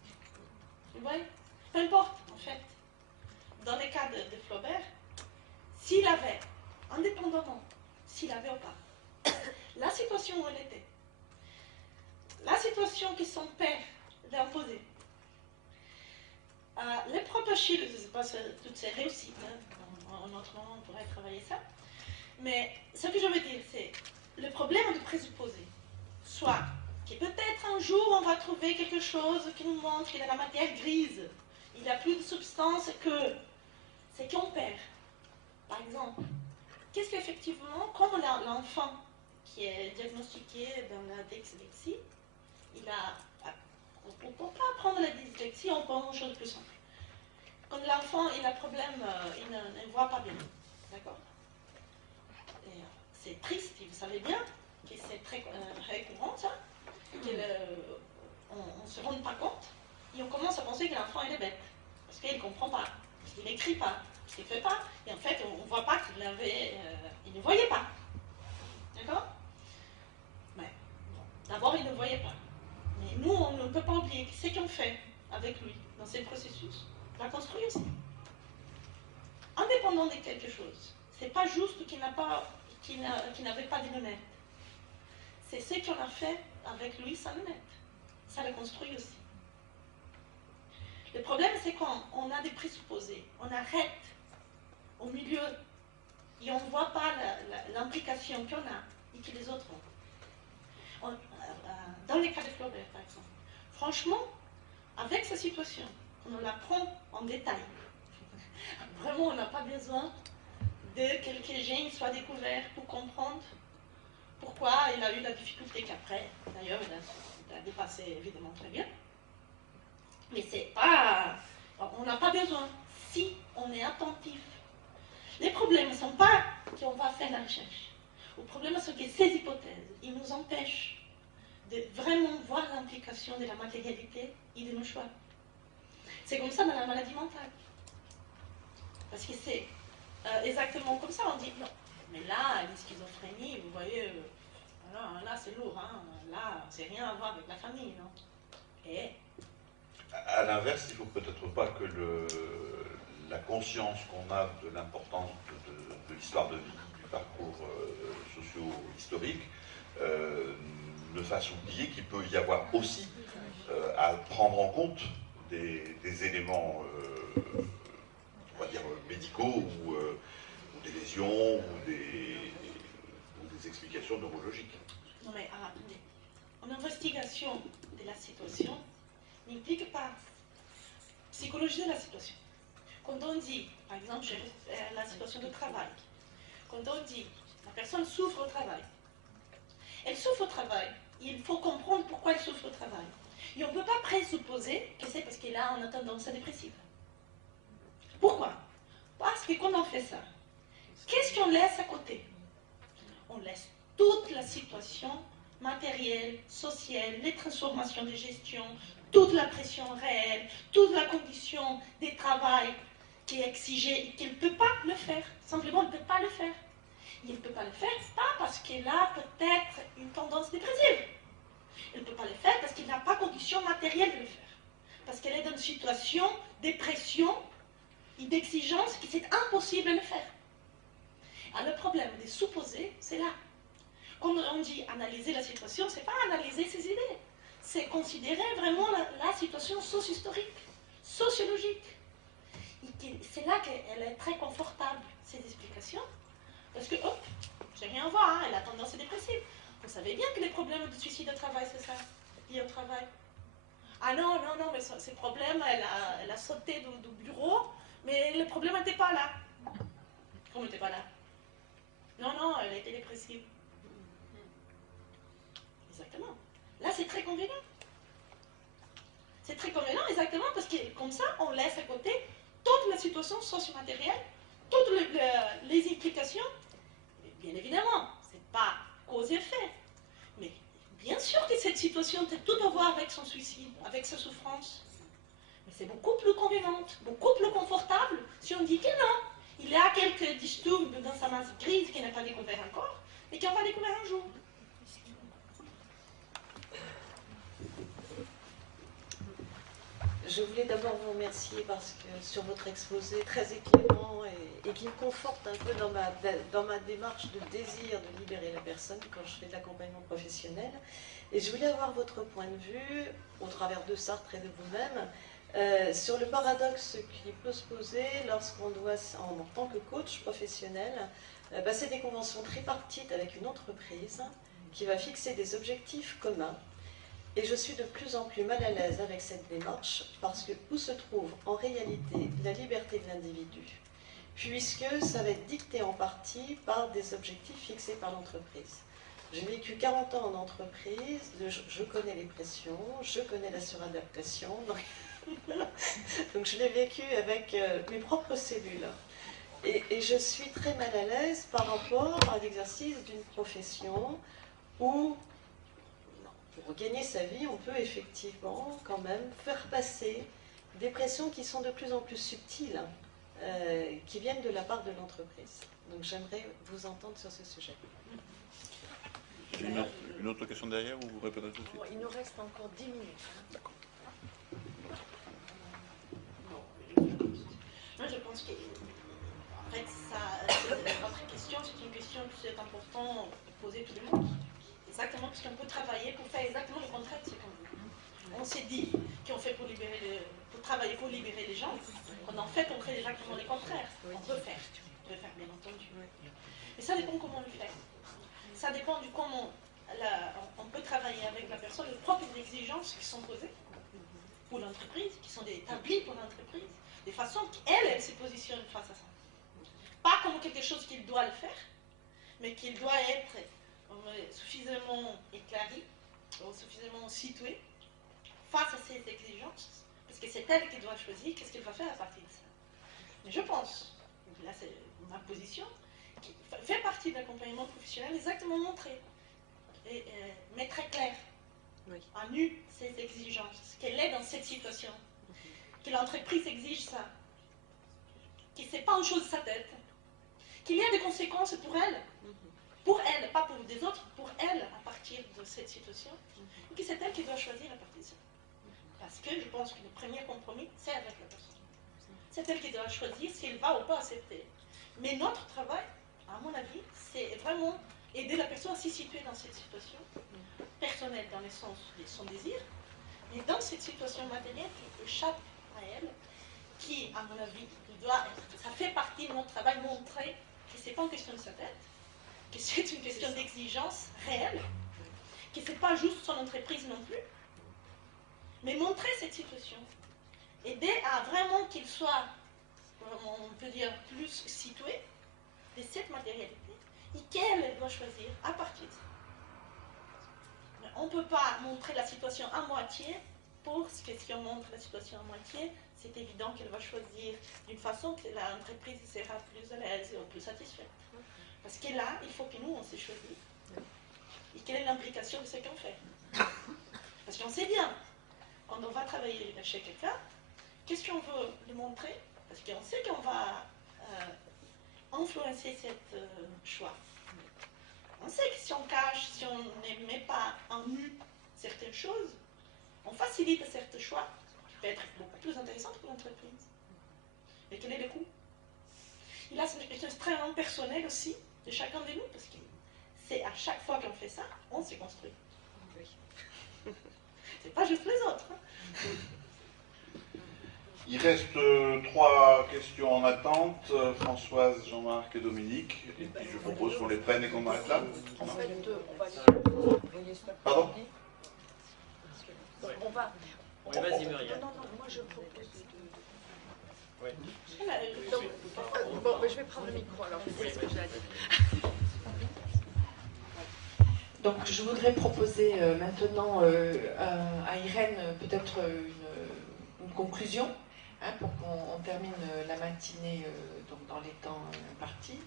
Vous voyez? Peu importe, en fait. Dans le cas de Flaubert, s'il avait, indépendamment, s'il avait ou pas, la situation où elle était, la situation que son père lui a imposée, les propres Achille, je ne sais pas toutes ces réussites, hein, en autre moment on pourrait travailler ça, mais ce que je veux dire, c'est le problème de présupposer, soit que peut-être un jour on va trouver quelque chose qui nous montre qu'il y a la matière grise, il n'y a plus de substance que c'est qu'on perd. Par exemple, qu'est-ce qu'effectivement, comme l'enfant qui est diagnostiqué dans la dyslexie, on ne peut pas apprendre la dyslexie, on prend une chose de plus simple. Quand l'enfant il a un problème, il ne voit pas bien. D'accord? C'est triste, vous savez bien que c'est très récurrent ça, on ne se rend pas compte et on commence à penser que l'enfant il est bête, parce qu'il ne comprend pas, parce qu'il n'écrit pas, parce qu'il ne fait pas, et en fait on ne voit pas qu'il ne voyait pas. D'accord? Mais bon, d'abord il ne voyait pas. Mais nous, on ne peut pas oublier ce qu'on fait avec lui dans ces processus, la construire aussi. Indépendant de quelque chose, c'est pas juste qu'il n'avait pas de lunettes. C'est ce qu'on a fait avec lui sans lunettes. Ça le construit aussi. Le problème, c'est quand on a des présupposés, on arrête au milieu et on ne voit pas l'implication qu'on a et que les autres ont. Dans les cas de Flaubert, par exemple, franchement, avec sa situation, on la prend en détail. Vraiment, on n'a pas besoin de quelques gènes soient découverts pour comprendre pourquoi il a eu la difficulté qu'après, d'ailleurs, il a dépassé évidemment très bien. Mais c'est pas... On n'a pas besoin si on est attentif. Les problèmes ne sont pas qu'on va faire la recherche. Le problème, c'est que ces hypothèses, ils nous empêchent de vraiment voir l'implication de la matérialité et de nos choix. C'est comme ça dans la maladie mentale. Parce que c'est exactement comme ça, on dit non, mais là, une schizophrénie, vous voyez, là c'est lourd, hein, là, c'est rien à voir avec la famille, non? Et à l'inverse, il ne faut peut-être pas que la conscience qu'on a de l'importance de l'histoire de vie, du parcours socio-historique, ne fasse oublier qu'il peut y avoir aussi à prendre en compte des éléments, on va dire, médicaux ou des lésions ou des explications neurologiques. non mais attendez, une investigation de la situation n'implique pas psychologie de la situation. Quand on dit, par exemple, la situation de travail, quand on dit la personne souffre au travail, elle souffre au travail, il faut comprendre pourquoi elle souffre au travail. Et on ne peut pas présupposer que c'est parce qu'il a une tendance dépressive. Pourquoi? Parce que quand on fait ça, qu'est-ce qu'on laisse à côté? On laisse toute la situation matérielle, sociale, les transformations de gestion, toute la pression réelle, toute la condition de travail qui est exigée et qu'il ne peut pas le faire. Simplement, il ne peut pas le faire. Il ne peut pas le faire, pas parce qu'il a peut-être une tendance dépressive. Il ne peut pas le faire parce qu'il n'a pas condition matérielle de le faire. Parce qu'elle est dans une situation de pression et d'exigence qui c'est impossible de le faire. Alors le problème des supposés, c'est là. Quand on dit analyser la situation, ce n'est pas analyser ses idées. C'est considérer vraiment la situation socio-historique, sociologique. C'est là qu'elle est très confortable, ces explications. Parce que, hop, j'ai rien à voir, hein, elle a tendance dépressive. Vous savez bien que les problèmes de suicide au travail, c'est ça, lié au travail. Ah non, mais ces problèmes, elle a sauté du bureau, mais le problème n'était pas là. Comment n'était pas là? Non, elle était dépressive. Exactement. Là, c'est très convenant. C'est très convenant, exactement, parce que comme ça, on laisse à côté toute la situation socio-matérielle, toutes les implications. Bien évidemment, ce n'est pas cause-effet. Mais bien sûr que cette situation a tout à voir avec son suicide, avec sa souffrance. Mais c'est beaucoup plus convenante, beaucoup plus confortable si on dit que non. Il y a quelques disturbs dans sa masse grise qu'il n'a pas découvert encore et qu'on va découvrir un jour. Je voulais d'abord vous remercier parce que sur votre exposé très éclairant et qui me conforte un peu dans ma démarche de désir de libérer la personne quand je fais de l'accompagnement professionnel. Et je voulais avoir votre point de vue, au travers de Sartre et de vous-même, sur le paradoxe qui peut se poser lorsqu'on doit, en tant que coach professionnel, passer des conventions tripartites avec une entreprise qui va fixer des objectifs communs. Et je suis de plus en plus mal à l'aise avec cette démarche parce que où se trouve en réalité la liberté de l'individu, puisque ça va être dicté en partie par des objectifs fixés par l'entreprise. J'ai vécu 40 ans en entreprise, je connais les pressions, je connais la suradaptation, donc je l'ai vécu avec mes propres cellules. Et je suis très mal à l'aise par rapport à l'exercice d'une profession où pour gagner sa vie, on peut effectivement quand même faire passer des pressions qui sont de plus en plus subtiles, qui viennent de la part de l'entreprise. Donc j'aimerais vous entendre sur ce sujet. Une autre question derrière ou vous répondez tout de suite? Il nous reste encore 10 minutes. D'accord. Moi, je pense que en fait, votre question, c'est une question qui est importante de poser tout le monde. Exactement, parce qu'on peut travailler pour faire exactement le contraire de ce qu'on veut. On s'est dit qu'on fait pour travailler pour libérer les gens, quand en fait on fait exactement le contraire. On peut faire, bien entendu. Mais ça dépend comment on le fait. Ça dépend du comment on peut travailler avec la personne, les propres exigences qui sont posées pour l'entreprise, qui sont établies pour l'entreprise, des façons qu'elle se positionne face à ça. Pas comme quelque chose qu'il doit le faire, mais qu'il doit être suffisamment éclairé, suffisamment situé face à ces exigences, parce que c'est elle qui doit choisir qu'est-ce qu'elle va faire à partir de ça. Mais je pense, là c'est ma position, qui fait partie de l'accompagnement professionnel, exactement montrer, mais très clair, à nu, ces exigences, qu'elle est dans cette situation, que l'entreprise exige ça, que ce n'est pas une chose de sa tête, qu'il y a des conséquences pour elle, pas pour des autres, pour elle, à partir de cette situation, et que c'est elle qui doit choisir à partir de ça. Parce que je pense que le premier compromis, c'est avec la personne. C'est elle qui doit choisir si elle va ou pas accepter. Mais notre travail, à mon avis, c'est vraiment aider la personne à s'y situer dans cette situation personnelle, dans le sens de son désir, mais dans cette situation matérielle qui échappe à elle, qui, à mon avis, doit être, ça fait partie de notre travail, montrer que ce n'est pas une question de sa tête, que c'est une question d'exigence réelle, que ce n'est pas juste son entreprise non plus, mais montrer cette situation, aider à vraiment qu'il soit, on peut dire, plus situé de cette matérialité, et qu'elle doit choisir à partir de ça. Mais on ne peut pas montrer la situation à moitié pour ce que si on montre la situation à moitié, c'est évident qu'elle va choisir d'une façon que l'entreprise sera plus à l'aise ou plus satisfaite. Parce que là, il faut que nous, on s'est choisi. Et quelle est l'implication de ce qu'on fait? Parce qu'on sait bien, quand on va travailler chez quelqu'un, qu'est-ce qu'on veut lui montrer? Parce qu'on sait qu'on va influencer ce choix. On sait que si on cache, si on ne met pas en nu certaines choses, on facilite certains choix qui peuvent être beaucoup plus intéressants pour l'entreprise. Et quel est le coût? Et là, c'est une question extrêmement personnelle aussi de chacun de nous, parce que c'est à chaque fois qu'on fait ça, on s'est construit. C'est pas juste les autres. Hein. Il reste 3 questions en attente, Françoise, Jean-Marc et Dominique. Et puis je propose qu'on les prenne et qu'on arrête là. En fait, on va... Pardon? On va... Oui, vas-y, Muriel. Non, moi je propose de... Oui. Bon, je vais prendre le micro alors, c'est ce que j'ai à dire. Donc je voudrais proposer maintenant à Irène peut-être une conclusion, hein, pour qu'on termine la matinée donc dans les temps impartis.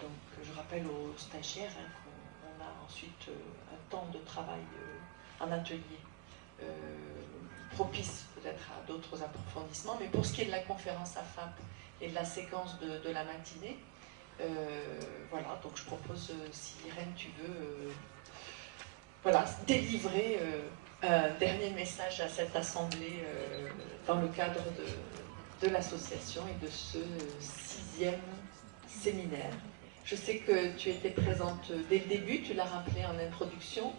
Donc je rappelle aux stagiaires, hein, qu'on a ensuite un temps de travail en atelier propice peut-être à d'autres approfondissements. Mais pour ce qui est de la conférence à FAP et de la séquence de la matinée, voilà, donc je propose, si Irène tu veux, voilà, délivrer un dernier message à cette assemblée dans le cadre de l'association et de ce 6e séminaire. Je sais que tu étais présente dès le début, tu l'as rappelé en introduction,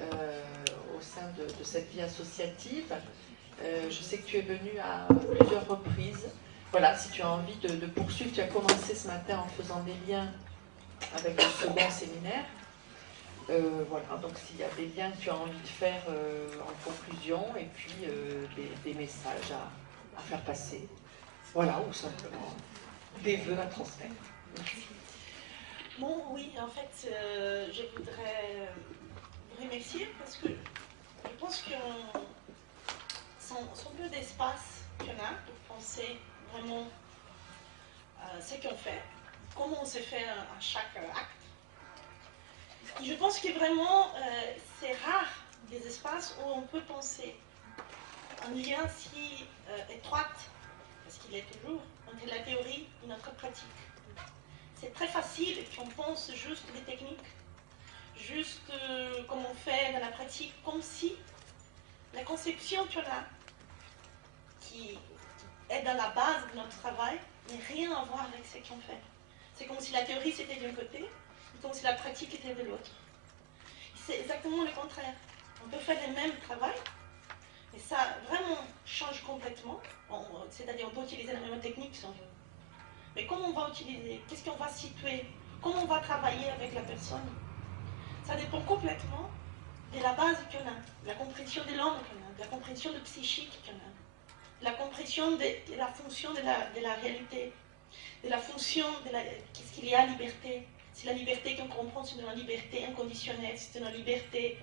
au sein de cette vie associative. Je sais que tu es venue à plusieurs reprises. Voilà, si tu as envie de poursuivre, tu as commencé ce matin en faisant des liens avec le second séminaire. Voilà, donc s'il y a des liens que tu as envie de faire en conclusion, et puis des messages à faire passer. Voilà, ou simplement des vœux à transmettre. Merci. Bon, oui, en fait, je voudrais vous remercier parce que je pense que sans peu d'espace qu'il y en a pour penser vraiment ce qu'on fait, comment on se fait à chaque acte. Et je pense que vraiment, c'est rare des espaces où on peut penser un lien si étroit, parce qu'il est toujours, entre la théorie et notre pratique. C'est très facile qu'on pense juste les techniques, juste comme on fait dans la pratique, comme si la conception qu'on a, qui est dans la base de notre travail, n'a rien à voir avec ce qu'on fait. C'est comme si la théorie c'était d'un côté, et comme si la pratique était de l'autre. C'est exactement le contraire. On peut faire le même travail, et ça vraiment change complètement. C'est-à-dire on peut utiliser la même technique si on veut. Mais comment on va utiliser? Qu'est-ce qu'on va situer? Comment on va travailler avec la personne? Ça dépend complètement de la base qu'on a, de la compréhension de l'homme qu'on a, de la compréhension de psychique qu'on a, de la compréhension de la fonction de la réalité, de la fonction de qu'est-ce qu'il y a liberté. Si la liberté qu'on comprend, c'est une liberté inconditionnelle, c'est une liberté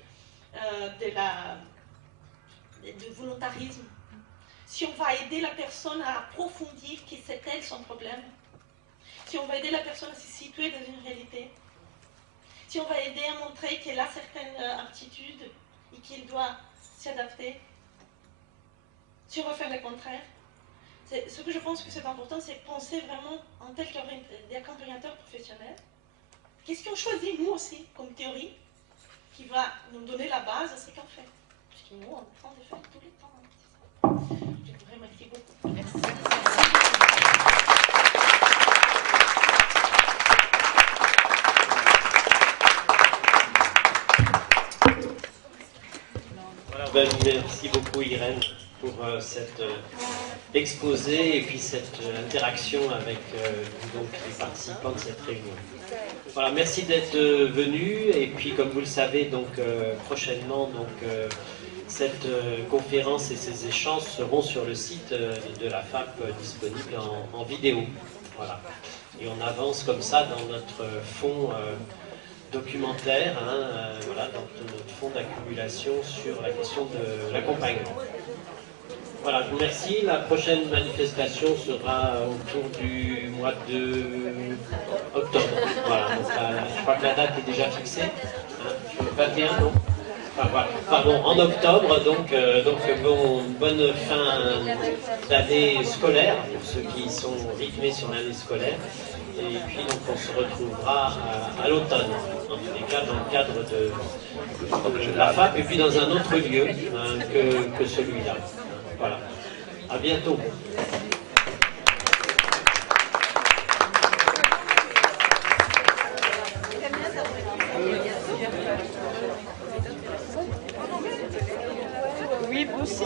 de volontarisme. Si on va aider la personne à approfondir qui c'est elle son problème, si on va aider la personne à se situer dans une réalité, si on va aider à montrer qu'elle a certaines aptitudes et qu'il doit s'adapter, si on va faire le contraire, ce que je pense que c'est important, c'est penser vraiment en tel qu'accompagnateur professionnel. Qu'est-ce qu'on choisit nous aussi comme théorie qui va nous donner la base à ce qu'on fait? Parce que nous, on est en train de faire tout le temps. Je vous remercie beaucoup. Merci. Voilà, ben, merci beaucoup Irène pour cet exposé et puis cette interaction avec donc, les participants de cette réunion. Voilà, merci d'être venu et puis comme vous le savez donc prochainement donc cette conférence et ces échanges seront sur le site de la FAP disponible en vidéo. Voilà. Et on avance comme ça dans notre fond documentaire, voilà, dans notre fonds d'accumulation sur la question de l'accompagnement. Voilà, je vous remercie. La prochaine manifestation sera autour du mois de octobre. Voilà, donc je crois que la date est déjà fixée. 21, non? Pardon, en octobre, donc bonne fin d'année scolaire pour ceux qui sont rythmés sur l'année scolaire. Et puis donc on se retrouvera à l'automne, en tous les cas dans le cadre de la FAP, et puis dans un autre lieu que celui-là. Voilà. À bientôt. Oui, vous aussi.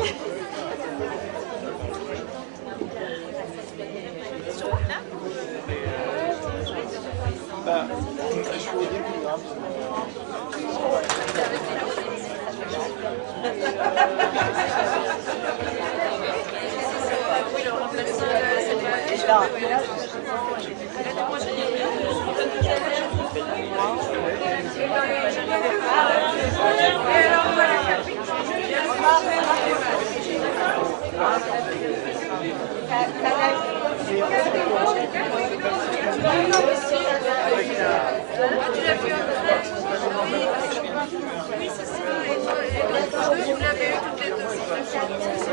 Oui, c'est ça. Je l'avais eu toutes les deux.